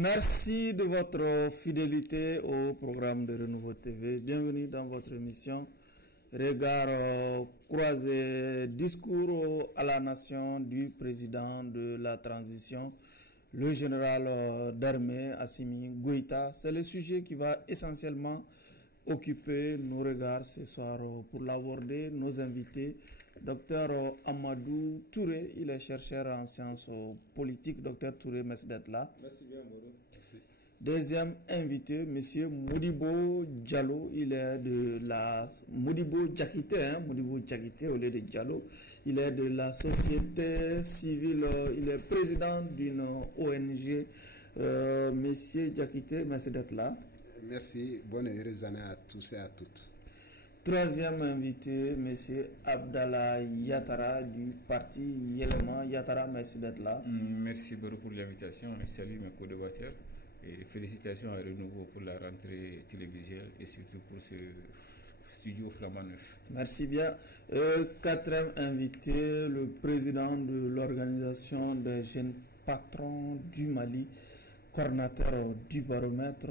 Merci de votre fidélité au programme de Renouveau TV. Bienvenue dans votre émission Regard croisé, discours à la nation du président de la transition, le général d'armée Assimi Goïta. C'est le sujet qui va essentiellement occuper nos regards ce soir. Pour l'aborder, nos invités, Dr Amadou Touré, il est chercheur en sciences politiques. Dr Touré, merci d'être là. Merci bien, Moro. Merci. Deuxième invité, Monsieur Modibo Diallo, il est de la Modibo Diakité, Modibo Diakité au lieu de Diallo. Il est de la société civile, il est président d'une ONG. Monsieur Diakité, merci d'être là. Merci, bonne et heureuse année à tous et à toutes. Troisième invité, Monsieur Abdallah Yatara du parti Yelema. Yatara, merci d'être là. Merci beaucoup pour l'invitation. Salut mes co-débatteurs et félicitations à Renouveau pour la rentrée télévisuelle et surtout pour ce studio Flamand Neuf. Merci bien. Quatrième invité, le président de l'organisation des jeunes patrons du Mali, coordinateur du baromètre,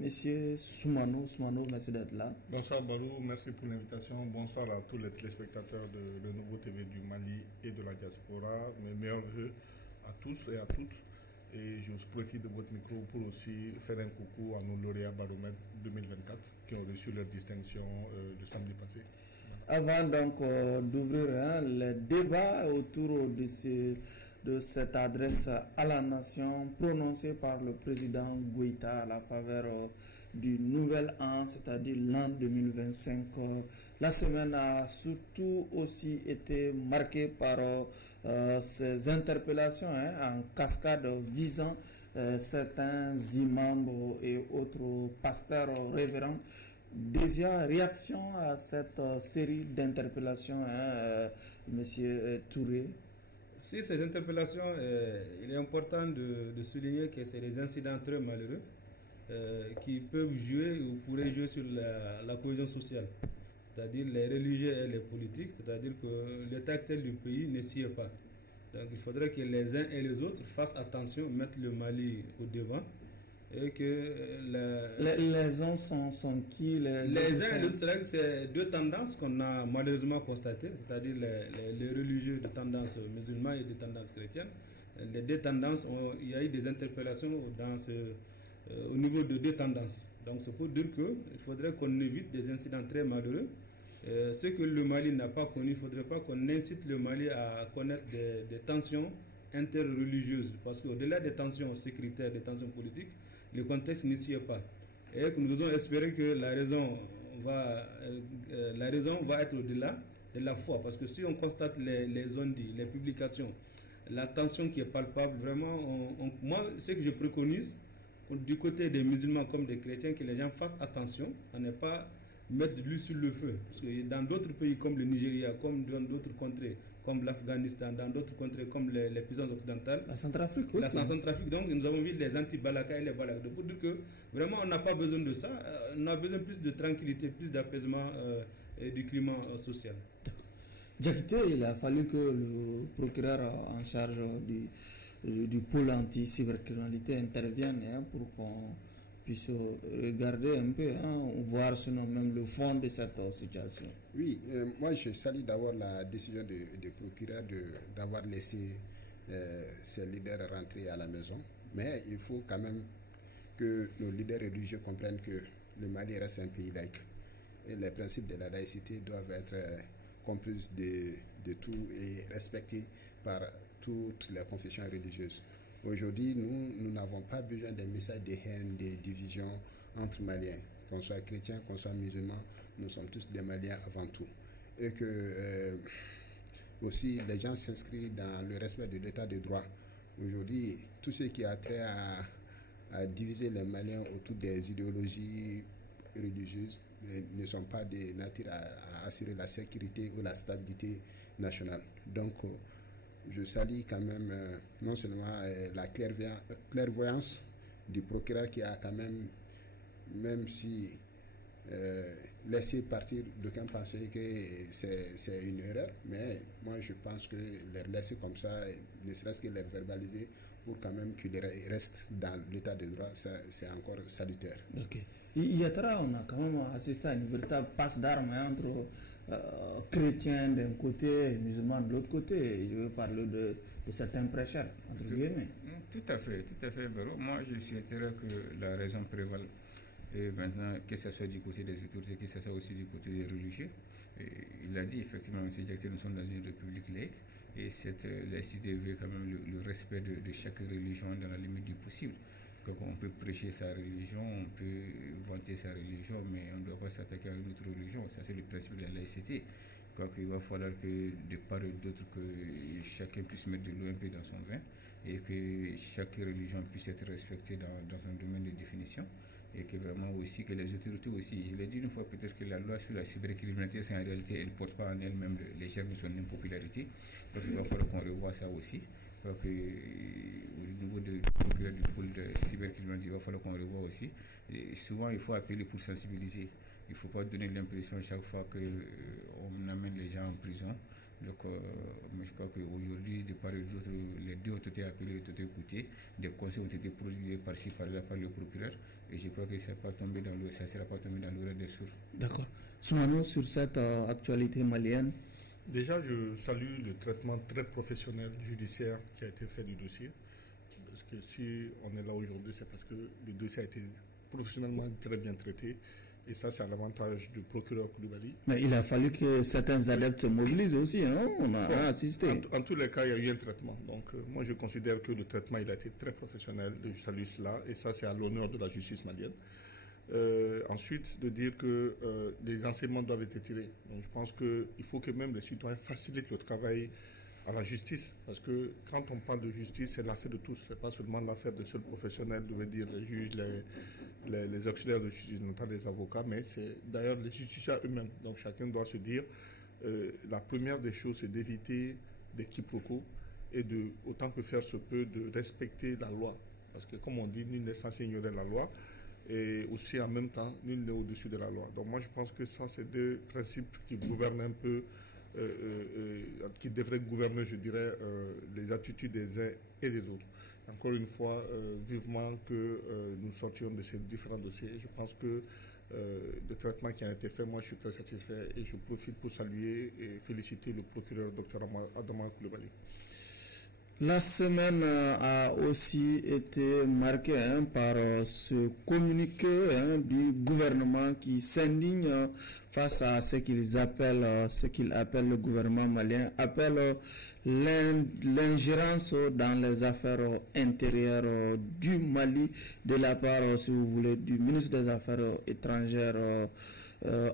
Monsieur Soumano. Soumano, merci d'être là. Bonsoir Barou, merci pour l'invitation. Bonsoir à tous les téléspectateurs de Renouveau TV du Mali et de la diaspora. Mes meilleurs vœux à tous et à toutes. Et je profite de votre micro pour aussi faire un coucou à nos lauréats baromètre 2024 qui ont reçu leur distinction le samedi passé. Avant donc d'ouvrir le débat autour de cette adresse à la nation prononcée par le président Goïta à la faveur du nouvel an, c'est-à-dire l'an 2025. La semaine a surtout aussi été marquée par ces interpellations en cascade visant certains imams et autres pasteurs révérends. Déjà, réaction à cette série d'interpellations, Monsieur Touré. Sur ces interpellations, il est important de souligner que c'est des incidents très malheureux qui peuvent jouer ou pourraient jouer sur la cohésion sociale, c'est-à-dire les religieux et les politiques, c'est-à-dire que l'état actuel du pays ne s'y est pas. Donc il faudrait que les uns et les autres fassent attention, mettent le Mali au devant. Et que les uns sont qui les uns et les autres, c'est deux tendances qu'on a malheureusement constatées, c'est-à-dire les religieux de tendance musulmane et de tendance chrétienne. Les deux tendances, il y a eu des interpellations au niveau de deux tendances. Donc c'est pour dire qu'il faudrait qu'on évite des incidents très malheureux. Ce que le Mali n'a pas connu, il ne faudrait pas qu'on incite le Mali à connaître des tensions interreligieuses, parce qu'au-delà des tensions sécuritaires, des tensions politiques, le contexte n'y est pas. Et que nous devons espérer que la raison va être au-delà de la foi, parce que si on constate les ondits, les publications, la tension qui est palpable, vraiment, moi, ce que je préconise, du côté des musulmans comme des chrétiens, que les gens fassent attention à ne pas mettre de l'huile sur le feu. Parce que dans d'autres pays comme le Nigeria, comme dans d'autres contrées, comme l'Afghanistan, dans d'autres contrées comme les puissances occidentales. La Centrafrique aussi. La Centrafrique, donc nous avons vu les anti-Balaka et les Balaka. Pour dire que vraiment on n'a pas besoin de ça, on a besoin plus de tranquillité, plus d'apaisement et du climat social. Diakité, il a fallu que le procureur en charge du pôle anti-cybercriminalité intervienne pour qu'on puisse regarder un peu, voir sinon même le fond de cette situation. Oui, moi je salue d'abord la décision du procureur d'avoir laissé ses leaders rentrer à la maison. Mais il faut quand même que nos leaders religieux comprennent que le Mali reste un pays laïque. Et les principes de la laïcité doivent être compris de tout et respectés par toutes les confessions religieuses. Aujourd'hui, nous n'avons pas besoin des messages de haine, de division entre Maliens. Qu'on soit chrétien, qu'on soit musulman, nous sommes tous des Maliens avant tout. Et que aussi les gens s'inscrivent dans le respect de l'état de droit. Aujourd'hui, tout ce qui a trait à diviser les Maliens autour des idéologies religieuses ne sont pas de nature à assurer la sécurité ou la stabilité nationale. Donc, je salue quand même non seulement la clairvoyance du procureur qui a quand même si laisser partir, d'aucuns pensaient que c'est une erreur, mais moi je pense que les laisser comme ça, ne serait-ce que les verbaliser, pour quand même qu'il reste dans l'état de droit, c'est encore salutaire. Ok. Yatra, on a quand même assisté à une véritable passe d'armes entre chrétiens d'un côté et musulmans de l'autre côté. Je veux parler de certains prêcheurs, entre guillemets. Tout à fait, Baro. Moi, je souhaiterais que la raison prévale. Et maintenant, que ce soit du côté des autorités, que ce soit aussi du côté des religieux. Et il a dit effectivement, M. Diakité, nous sommes dans une république laïque. Et cette laïcité veut quand même le respect de chaque religion dans la limite du possible. Donc on peut prêcher sa religion, on peut vanter sa religion, mais on ne doit pas s'attaquer à une autre religion. Ça, c'est le principe de la laïcité. Il va falloir que de part et d'autre, que chacun puisse mettre de l'eau un peu dans son vin et que chaque religion puisse être respectée dans un domaine de définition. Et que vraiment aussi, que les autorités aussi, je l'ai dit une fois, peut-être que la loi sur la cybercriminalité, c'est en réalité, elle ne porte pas en elle-même les germes de son impopularité. Donc il va falloir qu'on revoie ça aussi. Donc, au niveau du pôle de cybercriminalité, il va falloir qu'on revoie aussi. Et souvent, il faut appeler pour sensibiliser. Il ne faut pas donner l'impression chaque fois qu'on amène les gens en prison. Donc, mais je crois qu'aujourd'hui, de part et d'autre, les deux ont été appelés, ont été écoutés. Des conseils ont été produits par-ci, par-là, par le procureur. Et je crois que ça ne sera pas tombé dans l'oreille des sourds. D'accord. Soumano, sur cette actualité malienne. Déjà, je salue le traitement très professionnel judiciaire qui a été fait du dossier. Parce que si on est là aujourd'hui, c'est parce que le dossier a été professionnellement très bien traité. Et ça, c'est à l'avantage du procureur Koulibaly. Mais il a fallu que certains adeptes se mobilisent aussi, hein? On a assisté. En tous les cas, il y a eu un traitement. Donc, moi, je considère que le traitement, il a été très professionnel. Je salue cela. Et ça, c'est à l'honneur de la justice malienne. Ensuite, de dire que les enseignements doivent être tirés. Donc, je pense qu'il faut que même les citoyens facilitent le travail à la justice. Parce que quand on parle de justice, c'est l'affaire de tous. Ce n'est pas seulement l'affaire de seuls professionnels, je veux dire les juges, les auxiliaires de justice, notamment les avocats, mais c'est d'ailleurs les justiciables eux-mêmes. Donc chacun doit se dire, la première des choses, c'est d'éviter des quiproquos et autant que faire se peut, de respecter la loi. Parce que comme on dit, nul n'est censé ignorer la loi. Et aussi en même temps, nul n'est au-dessus de la loi. Donc moi je pense que ça, c'est deux principes qui gouvernent un peu, qui devraient gouverner, je dirais, les attitudes des uns et des autres. Encore une fois, vivement que nous sortions de ces différents dossiers. Je pense que le traitement qui a été fait, moi je suis très satisfait et je profite pour saluer et féliciter le procureur Dr Adama Koulibaly. La semaine a aussi été marquée par ce communiqué du gouvernement qui s'indigne face à ce qu'il appelle le gouvernement malien, appelle l'ingérence dans les affaires intérieures du Mali de la part, si vous voulez, du ministre des Affaires étrangères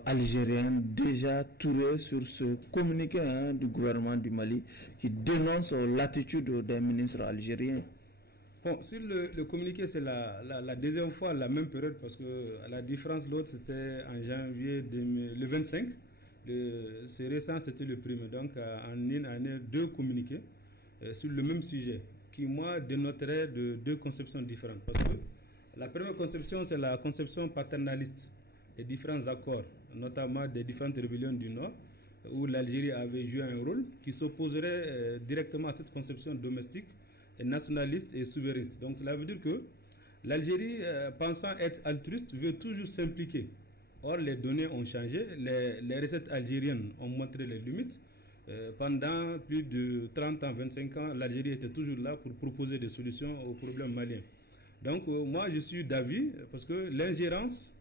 algérien, déjà Touré, sur ce communiqué du gouvernement du Mali qui dénonce l'attitude des ministres algériens. Bon, sur le communiqué, c'est la deuxième fois, la même période, parce que à la différence, l'autre c'était en janvier le 25. C'est récent, c'était le premier. Donc en une année, deux communiqués sur le même sujet, qui moi dénoterait de deux conceptions différentes. Parce que la première conception, c'est la conception paternaliste des différents accords, notamment des différentes rébellions du Nord, où l'Algérie avait joué un rôle qui s'opposerait directement à cette conception domestique, et nationaliste et souverainiste. Donc cela veut dire que l'Algérie, pensant être altruiste, veut toujours s'impliquer. Or, les données ont changé, les recettes algériennes ont montré les limites. Pendant plus de 30 ans, 25 ans, l'Algérie était toujours là pour proposer des solutions aux problèmes maliens. Donc moi, je suis d'avis, parce que l'ingérence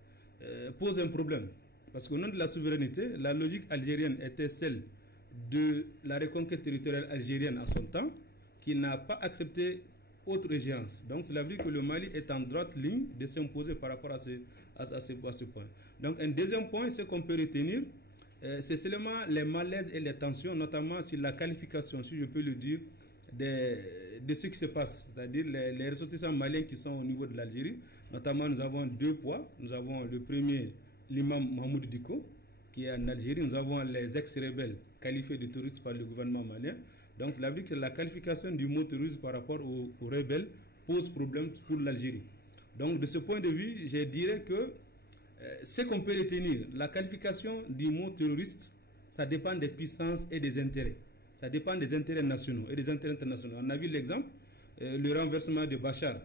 pose un problème. Parce qu'au nom de la souveraineté, la logique algérienne était celle de la reconquête territoriale algérienne à son temps, qui n'a pas accepté autre ingérence. Donc cela veut dire que le Mali est en droite ligne de s'imposer par rapport à ce point. Donc un deuxième point, ce qu'on peut retenir, c'est seulement les malaises et les tensions, notamment sur la qualification, si je peux le dire, de ce qui se passe, c'est-à-dire les ressortissants maliens qui sont au niveau de l'Algérie. Notamment, nous avons deux poids. Nous avons le premier, l'imam Mahmoud Diko, qui est en Algérie. Nous avons les ex-rebelles qualifiés de terroristes par le gouvernement malien. Donc, cela veut dire que la qualification du mot terroriste par rapport aux rebelles pose problème pour l'Algérie. Donc, de ce point de vue, je dirais que ce qu'on peut retenir, la qualification du mot terroriste, ça dépend des puissances et des intérêts. Ça dépend des intérêts nationaux et des intérêts internationaux. On a vu l'exemple le renversement de Bachar.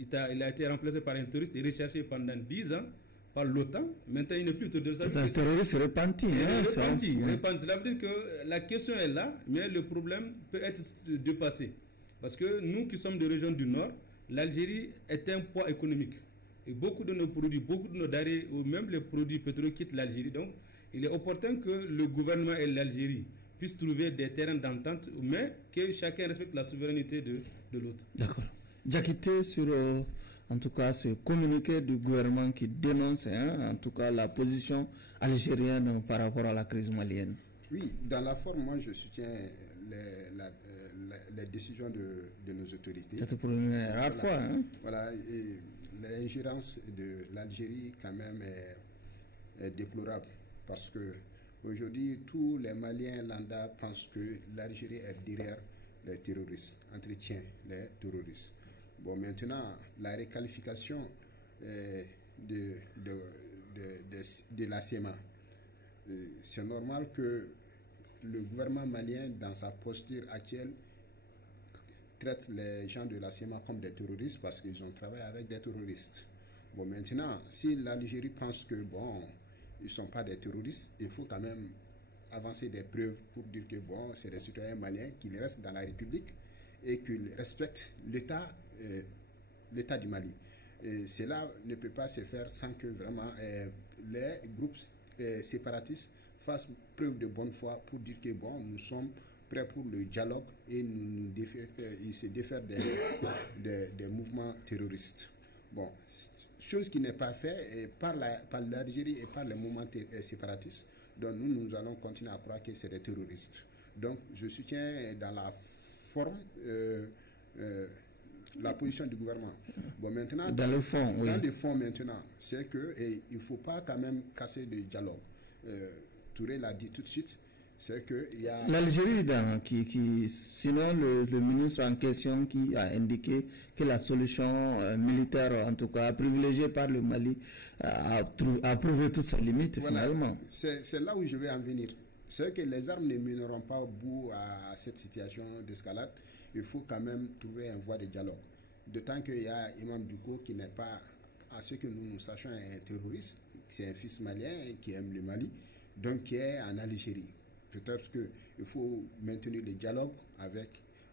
Il a été remplacé par un terroriste et recherché pendant 10 ans par l'OTAN. Maintenant, il n'est plus autour de ça. C'est un terroriste repenti. Repenti. Cela veut dire que la question est là, mais le problème peut être dépassé. Parce que nous qui sommes de région du Nord, l'Algérie est un poids économique. Et beaucoup de nos produits, beaucoup de nos denrées, ou même les produits pétroliers quittent l'Algérie. Donc, il est opportun que le gouvernement et l'Algérie puissent trouver des terrains d'entente, mais que chacun respecte la souveraineté de l'autre. D'accord. Diakité, sur en tout cas ce communiqué du gouvernement qui dénonce en tout cas la position algérienne par rapport à la crise malienne. Oui, dans la forme, moi je soutiens les décisions de nos autorités. C'est pour une rare fois. Voilà, et l'ingérence de l'Algérie quand même est déplorable parce que aujourd'hui tous les Maliens lambda pensent que l'Algérie est derrière les terroristes, entretient les terroristes. Bon, maintenant, la réqualification de la CEMA, c'est normal que le gouvernement malien, dans sa posture actuelle, traite les gens de la CEMA comme des terroristes parce qu'ils ont travaillé avec des terroristes. Bon, maintenant, si l'Algérie pense que, bon, ils ne sont pas des terroristes, il faut quand même avancer des preuves pour dire que, bon, c'est des citoyens maliens qui restent dans la République et qu'ils respectent l'État du Mali. Et cela ne peut pas se faire sans que vraiment les groupes séparatistes fassent preuve de bonne foi pour dire que bon, nous sommes prêts pour le dialogue et ils se défaire des mouvements terroristes. Bon, chose qui n'est pas faite par l'Algérie et par les mouvements séparatistes. Donc nous allons continuer à croire que c'est des terroristes. Donc je soutiens dans la forme la position du gouvernement. Bon, maintenant, dans le fond, oui. Dans le fond maintenant, c'est qu'il ne faut pas quand même casser le dialogue. Touré l'a dit tout de suite, c'est qu'il y a... L'Algérie, sinon le ministre en question qui a indiqué que la solution militaire, en tout cas privilégiée par le Mali, a prouvé toutes ses limites, voilà, finalement. C'est là où je vais en venir. C'est que les armes ne mèneront pas au bout à cette situation d'escalade. Il faut quand même trouver une voie de dialogue. D'autant qu'il y a Imam Duko qui n'est pas, à ce que nous sachions, un terroriste. C'est un fils malien qui aime le Mali, donc qui est en Algérie. Peut-être qu'il faut maintenir le dialogue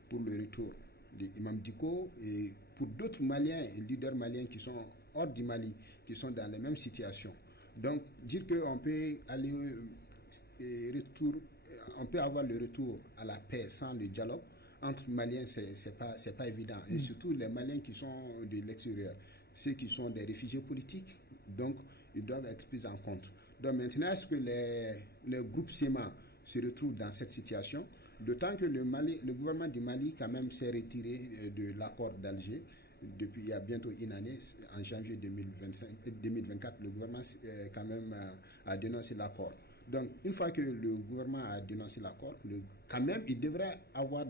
pour le retour d'Imam Duko et pour d'autres Maliens et leaders maliens qui sont hors du Mali, qui sont dans les mêmes situations. Donc, dire qu'on peut aller on peut avoir le retour à la paix sans le dialogue entre Maliens, c'est pas évident. Et surtout les Maliens qui sont de l'extérieur, ceux qui sont des réfugiés politiques, donc ils doivent être pris en compte. Donc maintenant, est-ce que les groupes SEMA se retrouvent dans cette situation? D'autant que le gouvernement du Mali quand même s'est retiré de l'accord d'Alger depuis il y a bientôt une année, en janvier 2024, le gouvernement quand même a dénoncé l'accord. Donc, une fois que le gouvernement a dénoncé l'accord, quand même, il devrait avoir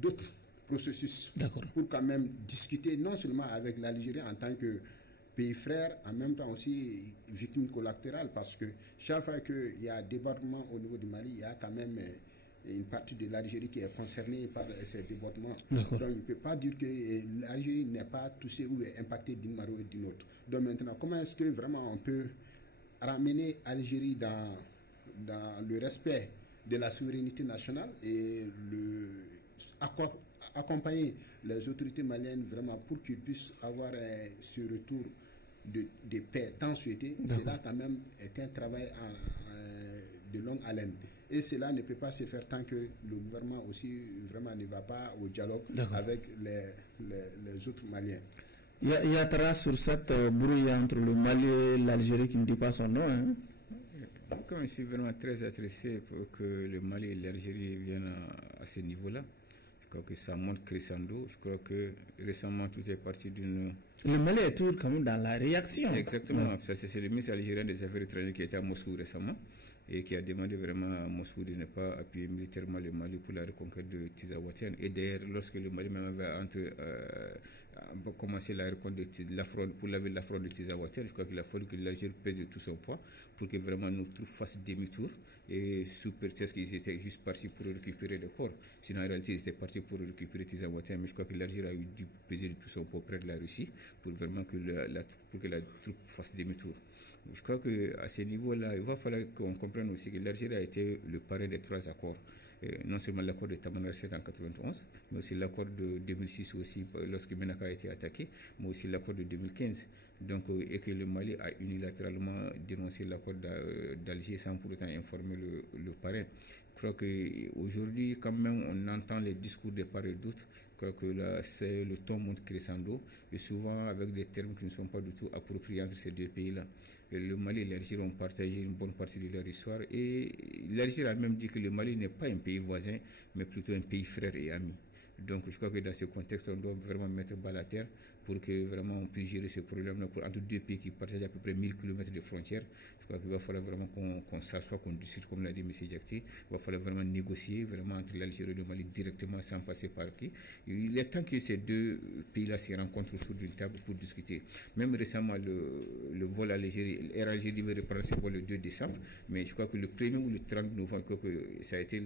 d'autres processus pour quand même discuter, non seulement avec l'Algérie en tant que pays frère, en même temps aussi victime collatérale, parce que chaque fois qu'il y a débordement au niveau du Mali, il y a quand même une partie de l'Algérie qui est concernée par ces débordements. Donc, il ne peut pas dire que l'Algérie n'est pas touchée ou est impactée d'une manière ou d'une autre. Donc, maintenant, comment est-ce que vraiment on peut ramener l'Algérie dans le respect de la souveraineté nationale et accompagner les autorités maliennes vraiment pour qu'ils puissent avoir ce retour de paix tant souhaité? Cela quand même est un travail de longue haleine. Et cela ne peut pas se faire tant que le gouvernement aussi vraiment ne va pas au dialogue avec les autres Maliens. Il y a trace sur cette brouille entre le Mali et l'Algérie qui ne dit pas son nom. Hein? Comme je suis vraiment très intéressé pour que le Mali et l'Algérie viennent à ce niveau-là, je crois que ça monte crescendo. Je crois que récemment, tout est parti d'une... Le Mali est toujours quand même dans la réaction. Exactement. C'est le ministre algérien des Affaires étrangères qui était à Moscou récemment et qui a demandé vraiment à Moscou de ne pas appuyer militairement le Mali pour la reconquête de Tizaouatienne. Et d'ailleurs, lorsque le Mali même va commencé la récolte de la fraude, pour laver la fraude de Tizawater. Je crois qu'il a fallu que l'Algérie pèse de tout son poids pour que vraiment nos troupes fassent demi-tour, et sous prétexte qu'ils étaient juste partis pour récupérer le corps. Sinon, en réalité, ils étaient partis pour récupérer Tizawater, mais je crois que l'Algérie a dû peser de tout son poids près de la Russie pour vraiment que pour que la troupe fasse demi-tour. Je crois qu'à ce niveau-là, il va falloir qu'on comprenne aussi que l'Algérie a été le parrain des 3 accords. Non seulement l'accord de Tamanrasset en 1991, mais aussi l'accord de 2006 aussi, lorsque Menaka a été attaqué, mais aussi l'accord de 2015. Donc, et que le Mali a unilatéralement dénoncé l'accord d'Alger sans pour autant informer le parrain. Je crois qu'aujourd'hui, quand même, on entend les discours de part et d'autre. Je crois que là, le ton monte crescendo, et souvent avec des termes qui ne sont pas du tout appropriés entre ces deux pays-là. Le Mali et l'Algérie ont partagé une bonne partie de leur histoire, et l'Algérie a même dit que le Mali n'est pas un pays voisin, mais plutôt un pays frère et ami. Donc je crois que dans ce contexte, on doit vraiment mettre bas à terre pour que vraiment on puisse gérer ce problème-là entre deux pays qui partagent à peu près 1000 km de frontières. Je crois qu'il va falloir vraiment qu'on s'assoie, qu'on discute, comme l'a dit M. Diakité. Il va falloir vraiment négocier vraiment entre l'Algérie et le Mali directement, sans passer par qui. Il est temps que ces deux pays-là se rencontrent autour d'une table pour discuter. Même récemment, le vol à l'Algérie, Air Algérie devait reprendre ses vols le 2 décembre, mais je crois que le 1er ou le 30 novembre, ça a été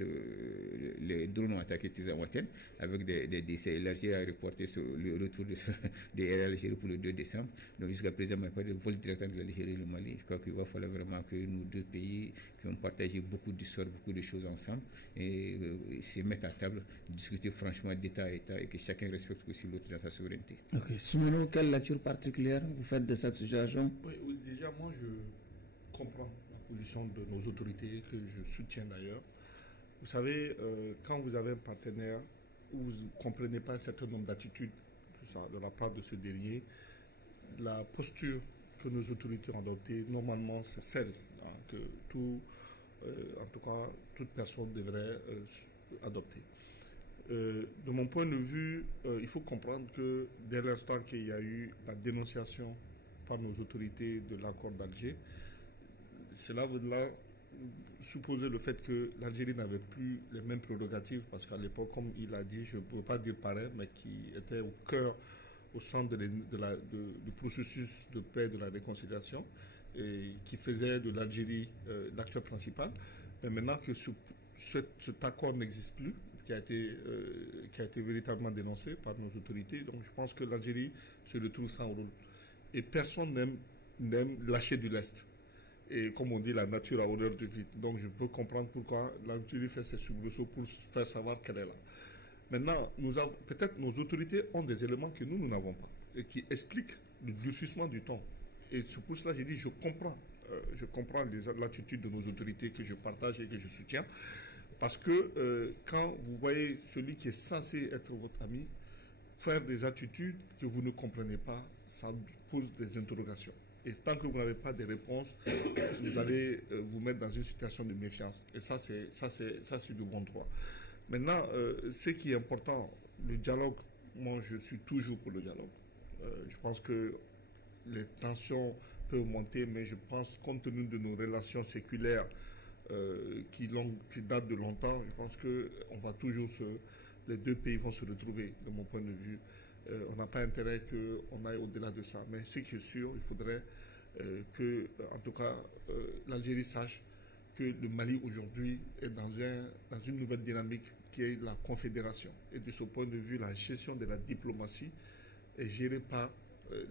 les drones ont attaqué Tizawaten avec des décès. L'Algérie a reporté le retour de Air Algérie pour le 2 décembre. Donc jusqu'à présent, il n'y a pas de vol direct entre l'Algérie et le Mali. Je crois qu'il va falloir vraiment que nos deux pays qui ont partagé beaucoup d'histoires, beaucoup de choses ensemble, et se mettent à table, discuter franchement d'État à État, et que chacun respecte aussi l'autre dans sa souveraineté. Ok. Soumano, quelle lecture particulière vous faites de cette situation? Oui, déjà, moi, je comprends la position de nos autorités, que je soutiens d'ailleurs. Vous savez, quand vous avez un partenaire où vous ne comprenez pas un certain nombre d'attitudes de la part de ce dernier, la posture que nos autorités ont adoptée, normalement, c'est celle que en tout cas, toute personne devrait adopter. De mon point de vue, il faut comprendre que dès l'instant qu'il y a eu la dénonciation par nos autorités de l'accord d'Alger, cela voudra supposer le fait que l'Algérie n'avait plus les mêmes prérogatives, parce qu'à l'époque, comme il a dit, je ne peux pas dire pareil, mais qui était au cœur, au centre du processus de paix et de la réconciliation, et qui faisait de l'Algérie l'acteur principal. Mais maintenant que cet accord n'existe plus, qui a été véritablement dénoncé par nos autorités, donc je pense que l'Algérie se retrouve sans rôle. Et personne n'aime lâcher du lest. Et comme on dit, la nature a horreur du vide. Donc je peux comprendre pourquoi l'Algérie fait ses soubresauts pour faire savoir qu'elle est là. Maintenant, peut-être nos autorités ont des éléments que nous n'avons pas, et qui expliquent le durcissement du temps. Et c'est pour cela que j'ai dit, je comprends l'attitude de nos autorités, que je partage et que je soutiens. Parce que quand vous voyez celui qui est censé être votre ami faire des attitudes que vous ne comprenez pas, ça pose des interrogations. Et tant que vous n'avez pas de réponses, vous allez vous mettre dans une situation de méfiance. Et ça, c'est du bon droit. Maintenant, ce qui est important, le dialogue, moi, je suis toujours pour le dialogue. Je pense que les tensions peuvent monter, mais je pense, compte tenu de nos relations séculaires qui datent de longtemps, je pense que les deux pays vont se retrouver, de mon point de vue. On n'a pas intérêt qu'on aille au-delà de ça. Mais ce qui est sûr, il faudrait que, en tout cas, l'Algérie sache que le Mali aujourd'hui est dans une nouvelle dynamique qui est la confédération. Et de ce point de vue, la gestion de la diplomatie est gérée par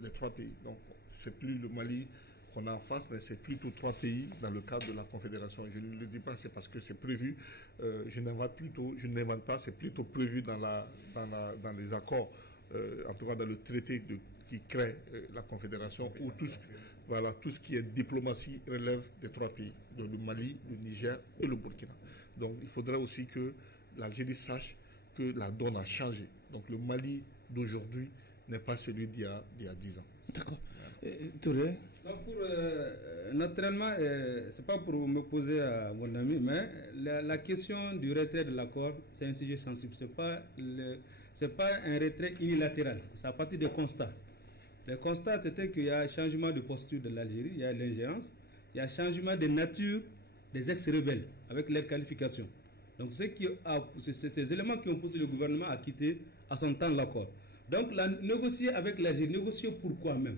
les 3 pays. Donc, c'est plus le Mali qu'on a en face, mais c'est plutôt 3 pays dans le cadre de la confédération. Je ne le dis pas, c'est parce que c'est prévu. Je n'invente pas, c'est plutôt prévu dans les accords, en tout cas dans le traité qui crée la confédération, où tout ce qui est diplomatie relève des 3 pays, donc le Mali, le Niger et le Burkina. Donc il faudrait aussi que l'Algérie sache que la donne a changé. Donc le Mali d'aujourd'hui n'est pas celui d'il y a 10 ans. D'accord. Touré? Naturellement, ce n'est pas pour m'opposer à mon ami, mais la question du retrait de l'accord, c'est un sujet sensible. Ce n'est pas un retrait unilatéral, c'est à partir des constats. Le constat, c'était qu'il y a un changement de posture de l'Algérie, il y a l'ingérence, il y a un changement de nature des ex-rebelles avec leurs qualifications. Donc ces éléments qui ont poussé le gouvernement à quitter à son temps l'accord. Donc, négocier avec l'Algérie, négocier pourquoi même?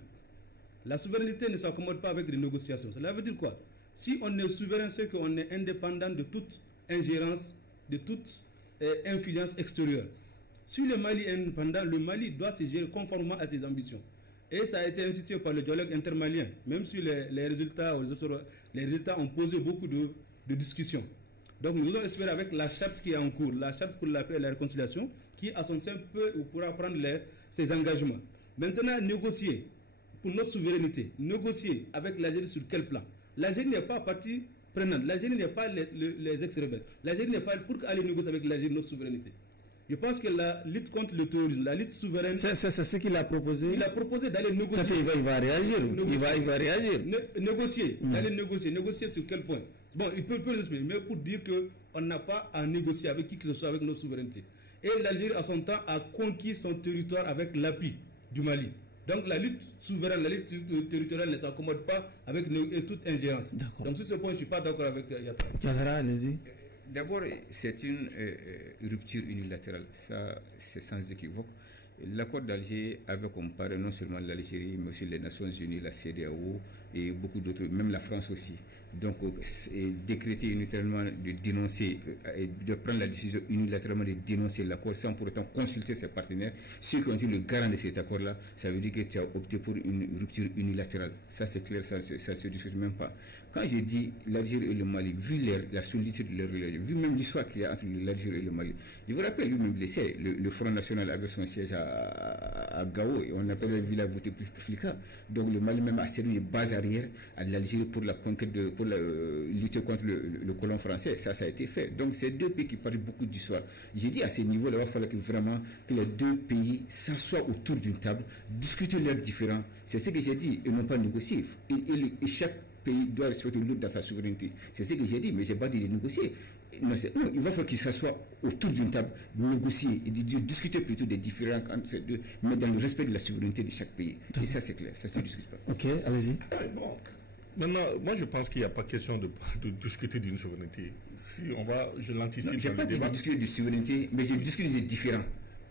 La souveraineté ne s'accommode pas avec des négociations. Cela veut dire quoi? Si on est souverain, c'est qu'on est indépendant de toute ingérence, de toute influence extérieure. Si le Mali est indépendant, le Mali doit se gérer conformément à ses ambitions. Et ça a été institué par le dialogue intermalien, même si les résultats ont posé beaucoup de discussions. Donc nous allons espérer avec la charte qui est en cours, la charte pour la paix et la réconciliation, qui à son sein peut ou pourra prendre ses engagements. Maintenant, négocier pour notre souveraineté, négocier avec l'Algérie sur quel plan? L'Algérie n'est pas partie prenante, l'Algérie n'est pas les ex-rebelles, l'Algérie n'est pas pour aller négocier avec l'Algérie notre souveraineté. Je pense que la lutte contre le terrorisme, la lutte souveraine... C'est ce qu'il a proposé. Il a proposé d'aller négocier. Il va réagir. Il va réagir. Négocier. D'aller négocier. Négocier sur quel point? Bon, il peut l'expliquer, mais pour dire qu'on n'a pas à négocier avec qui que ce soit avec notre souveraineté. Et l'Algérie, à son temps, a conquis son territoire avec l'appui du Mali. Donc la lutte souveraine, la lutte territoriale ne s'accommode pas avec toute ingérence. Donc sur ce point, je ne suis pas d'accord avec Yatra. Yatra, allez-y. D'abord, c'est une rupture unilatérale, ça c'est sans équivoque. L'accord d'Alger avait comparé non seulement l'Algérie, mais aussi les Nations Unies, la CEDEAO et beaucoup d'autres, même la France aussi. Donc, décréter unilatéralement de dénoncer, de prendre la décision unilatéralement de dénoncer l'accord sans pour autant consulter ses partenaires, ceux qui ont été le garant de cet accord-là, ça veut dire que tu as opté pour une rupture unilatérale. Ça c'est clair, ça ne se discute même pas. Quand j'ai dit l'Algérie et le Mali, vu la solidité de leur relation, vu même l'histoire qu'il y a entre l'Algérie et le Mali, je vous rappelle lui-même blessé, le Front National avait son siège à Gao et on appelait la Villa Bouteflika. Donc le Mali même a servi de base arrière à l'Algérie pour la conquête pour lutter contre le colon français. Ça a été fait. Donc c'est deux pays qui parlent beaucoup d'histoire. J'ai dit à ce niveau-là, il va falloir que les deux pays s'assoient autour d'une table, discuter leurs différends. C'est ce que j'ai dit, et non pas négocier. Et chaque pays doit respecter l'autre dans sa souveraineté. C'est ce que j'ai dit, mais je n'ai pas dit de négocier. Non, il va falloir qu'ils s'assoient autour d'une table, négocier et discuter plutôt des différends entre ces deux, mais dans le respect de la souveraineté de chaque pays. Et ça, c'est clair, ça ne se discute pas. Ok, allez-y. Bon. Maintenant, moi je pense qu'il n'y a pas question de discuter d'une souveraineté. Si on va, je l'anticipe. Je n'ai pas dit de discuter de souveraineté, mais je discute des différends.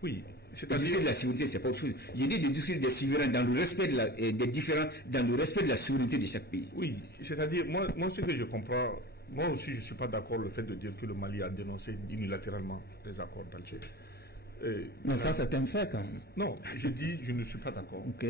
Oui. C'est-à-dire de la souveraineté, c'est pas autre chose. J'ai dit de discuter des souverains dans le respect des différents, dans le respect de la souveraineté de chaque pays. Oui, c'est-à-dire, moi ce que je comprends, moi aussi je ne suis pas d'accord le fait de dire que le Mali a dénoncé unilatéralement les accords d'Alger. Mais ça c'est un fait quand même. Non, je dis je ne suis pas d'accord. Ok.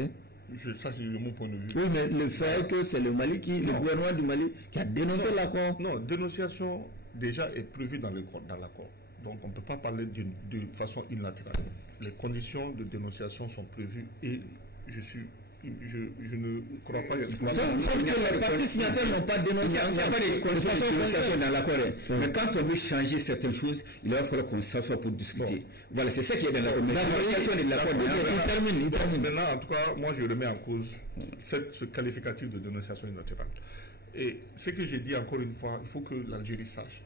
Ça c'est mon point de vue. Oui, mais le fait que c'est le Mali le gouvernement du Mali qui a dénoncé l'accord. Non, dénonciation déjà est prévue dans l'accord. Donc on ne peut pas parler de façon unilatérale. Les conditions de dénonciation sont prévues et je ne crois pas que... Sauf que les partis signataires n'ont pas dénoncé. Il n'y a pas de conditions de dénonciation dans l'accord. Mais quand on veut changer certaines choses, il va falloir qu'on s'assoie pour discuter. Bon. Voilà, c'est ça qui est dans l'accord. Mais la négociation de l'accord... Il termine. Maintenant, en tout cas, moi je remets en cause ce qualificatif de dénonciation unilatérale. Et ce que j'ai dit encore une fois, il faut que l'Algérie sache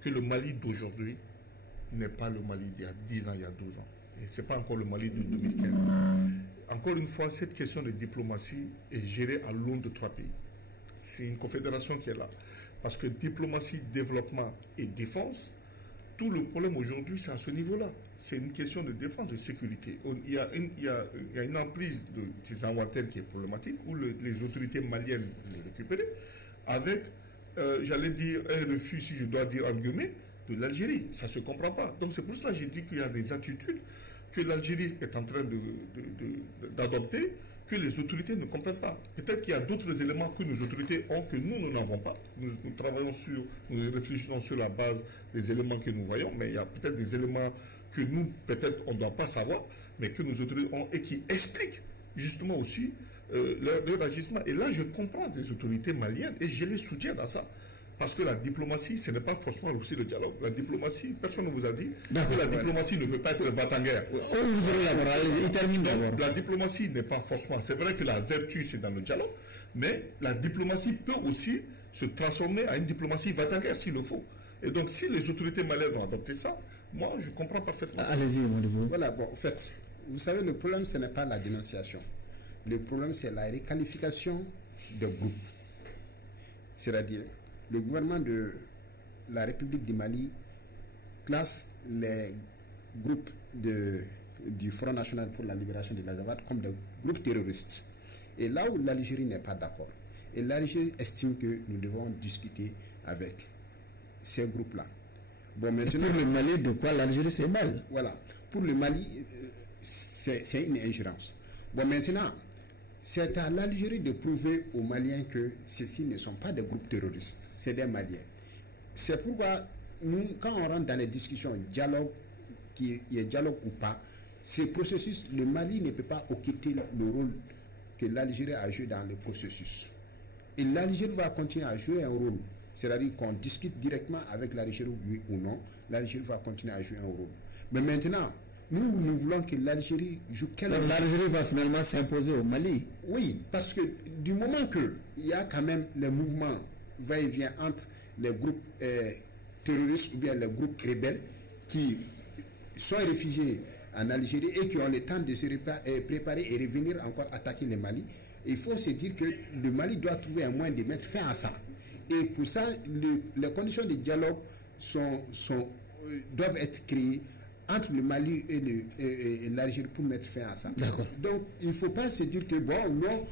que le Mali d'aujourd'hui n'est pas le Mali d'il y a 10 ans, il y a 12 ans. Et ce n'est pas encore le Mali de 2015. Encore une fois, cette question de diplomatie est gérée à l'aune de 3 pays. C'est une confédération qui est là. Parce que diplomatie, développement et défense, tout le problème aujourd'hui, c'est à ce niveau-là. C'est une question de défense, de sécurité. Il y a une emprise de Zanwatel qui est problématique, où les autorités maliennes les récupérer, avec, j'allais dire, un refus, si je dois dire en guillemets, de l'Algérie. Ça ne se comprend pas. Donc c'est pour ça que j'ai dit qu'il y a des attitudes que l'Algérie est en train d'adopter, que les autorités ne comprennent pas. Peut-être qu'il y a d'autres éléments que nos autorités ont que nous n'avons pas. Nous travaillons nous réfléchissons sur la base des éléments que nous voyons, mais il y a peut-être des éléments que nous, peut-être, on ne doit pas savoir, mais que nos autorités ont et qui expliquent justement aussi leur agissement. Et là, je comprends les autorités maliennes et je les soutiens dans ça. Parce que la diplomatie, ce n'est pas forcément aussi le dialogue. La diplomatie, personne ne vous a dit que la diplomatie ne peut pas être va-t-en-guerre. Il termine d'abord. La diplomatie n'est pas forcément... C'est vrai que la vertu, c'est dans le dialogue, mais la diplomatie peut aussi se transformer en une diplomatie va-t-en-guerre s'il le faut. Et donc, si les autorités maliennes ont adopté ça, moi, je comprends parfaitement ça. Allez-y, Mondebo. Voilà, bon, en fait, vous savez, le problème, ce n'est pas la dénonciation. Le problème, c'est la requalification de groupes. C'est-à-dire... Le gouvernement de la République du Mali classe les groupes de du Front National pour la Libération de l'Azawad comme des groupes terroristes. Et là où l'Algérie n'est pas d'accord, et l'Algérie estime que nous devons discuter avec ces groupes-là. Bon, maintenant, pour le Mali, de quoi l'Algérie c'est mal? Voilà. Pour le Mali, c'est une ingérence. Bon, maintenant, c'est à l'Algérie de prouver aux Maliens que ceux-ci ne sont pas des groupes terroristes, c'est des Maliens. C'est pourquoi nous, quand on rentre dans les discussions, dialogue, qu'il y ait dialogue ou pas, ce processus, le Mali ne peut pas occulter le rôle que l'Algérie a joué dans le processus. Et l'Algérie va continuer à jouer un rôle. C'est-à-dire qu'on discute directement avec l'Algérie, oui ou non, l'Algérie va continuer à jouer un rôle. Mais maintenant, nous voulons que l'Algérie joue quel rôle? L'Algérie va finalement s'imposer au Mali. Oui, parce que du moment qu'il y a quand même les mouvements va-et-vient entre les groupes terroristes ou bien les groupes rebelles qui sont réfugiés en Algérie et qui ont le temps de se préparer et revenir encore attaquer le Mali, il faut se dire que le Mali doit trouver un moyen de mettre fin à ça. Et pour ça, les conditions de dialogue doivent être créées entre le Mali et l'Algérie pour mettre fin à ça. Donc, il ne faut pas se dire que, bon, non,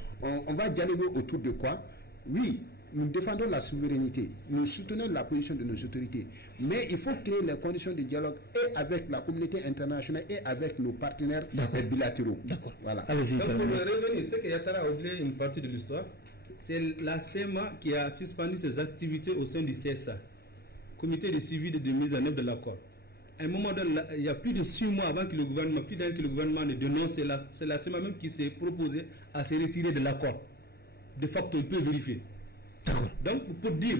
on va dialoguer autour de quoi? Oui, nous défendons la souveraineté, nous soutenons la position de nos autorités, mais il faut créer les conditions de dialogue et avec la communauté internationale et avec nos partenaires bilatéraux. Voilà. Donc, pour revenir, ce que Yattara a oublié une partie de l'histoire, c'est la CEMA qui a suspendu ses activités au sein du CSA, Comité de suivi de mise en œuvre de l'accord. À un moment donné, il y a plus de 6 mois avant que le gouvernement, plus d'un que le gouvernement ne dénonce, c'est la CEMA même qui s'est proposée à se retirer de l'accord. De facto, il peut vérifier. Donc, pour dire,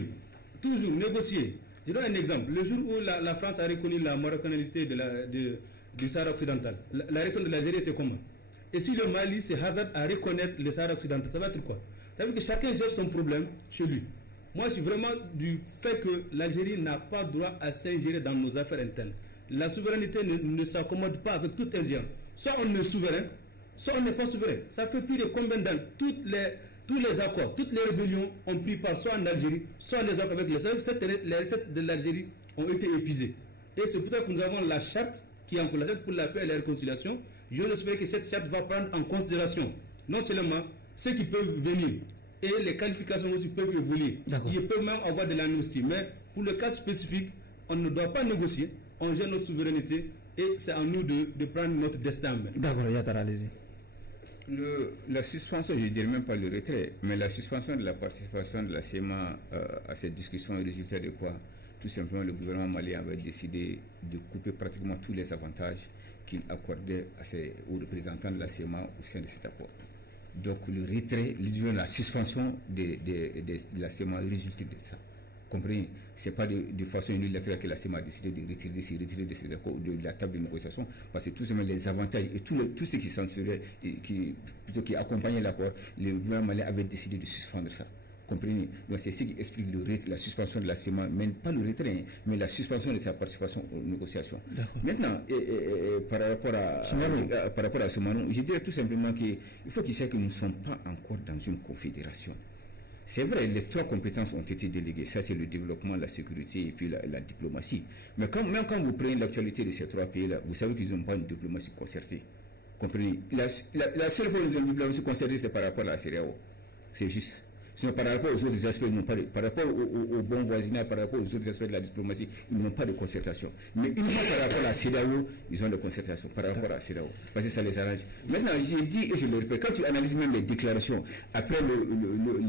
toujours négocier. Je donne un exemple. Le jour où la France a reconnu la marocanalité du Sahara occidental, la réaction de l'Algérie était comment? Et si le Mali se hasarde à reconnaître le Sahara occidental, ça va être quoi? Ça veut dire que chacun gère son problème chez lui. Moi, je suis vraiment du fait que l'Algérie n'a pas droit à s'ingérer dans nos affaires internes. La souveraineté ne s'accommode pas avec tout Indien. Soit on est souverain, soit on n'est pas souverain. Ça fait plus de combien d'années? Tous les accords, toutes les rébellions ont pris part soit en Algérie, soit les accords avec les recettes de l'Algérie ont été épuisées. Et c'est pour ça que nous avons la charte qui est en cours, la charte pour la paix et la réconciliation. Je espère que cette charte va prendre en considération non seulement ceux qui peuvent venir, et les qualifications aussi peuvent évoluer. Ils peuvent même avoir de l'amnistie. Mais pour le cas spécifique, on ne doit pas négocier, on gère notre souveraineté et c'est à nous de prendre notre destin. D'accord, Yattara, allez-y. La suspension, je ne dirais même pas le retrait, mais la suspension de la participation de la CEMA à cette discussion est le résultat de quoi? Tout simplement, le gouvernement malien avait décidé de couper pratiquement tous les avantages qu'il accordait aux représentants de la CEMA au sein de cet accord. Donc le retrait, la suspension de la CEMA résulte de ça. Comprenez? Ce n'est pas de façon unilatérale que la CEMA a décidé de retirer de ces accords de la table de négociation, parce que tout simplement les avantages et tout ce qui censurait, qui accompagnait l'accord, le gouvernement malien avait décidé de suspendre ça. Comprenez? Donc c'est ce qui explique la suspension de la CEMA, mais pas le retrait, mais la suspension de sa participation aux négociations. Maintenant, par rapport à Semano, je dirais tout simplement qu'il faut qu'il sache que nous ne sommes pas encore dans une confédération. C'est vrai, les 3 compétences ont été déléguées. Ça, c'est le développement, la sécurité et puis la diplomatie. Mais même quand vous prenez l'actualité de ces 3 pays-là, vous savez qu'ils n'ont pas une diplomatie concertée. Comprenez? La seule fois où ils ont une diplomatie concertée, c'est par rapport à la CEDEAO. C'est juste. Sinon, par rapport aux autres aspects, par rapport au bon voisinage, par rapport aux autres aspects de la diplomatie, ils n'ont pas de concertation. Mais une fois par rapport à la CEDEAO, ils ont de concertation par rapport à la CEDEAO. Parce que ça les arrange. Maintenant, j'ai dit et je le répète, quand tu analyses même les déclarations, après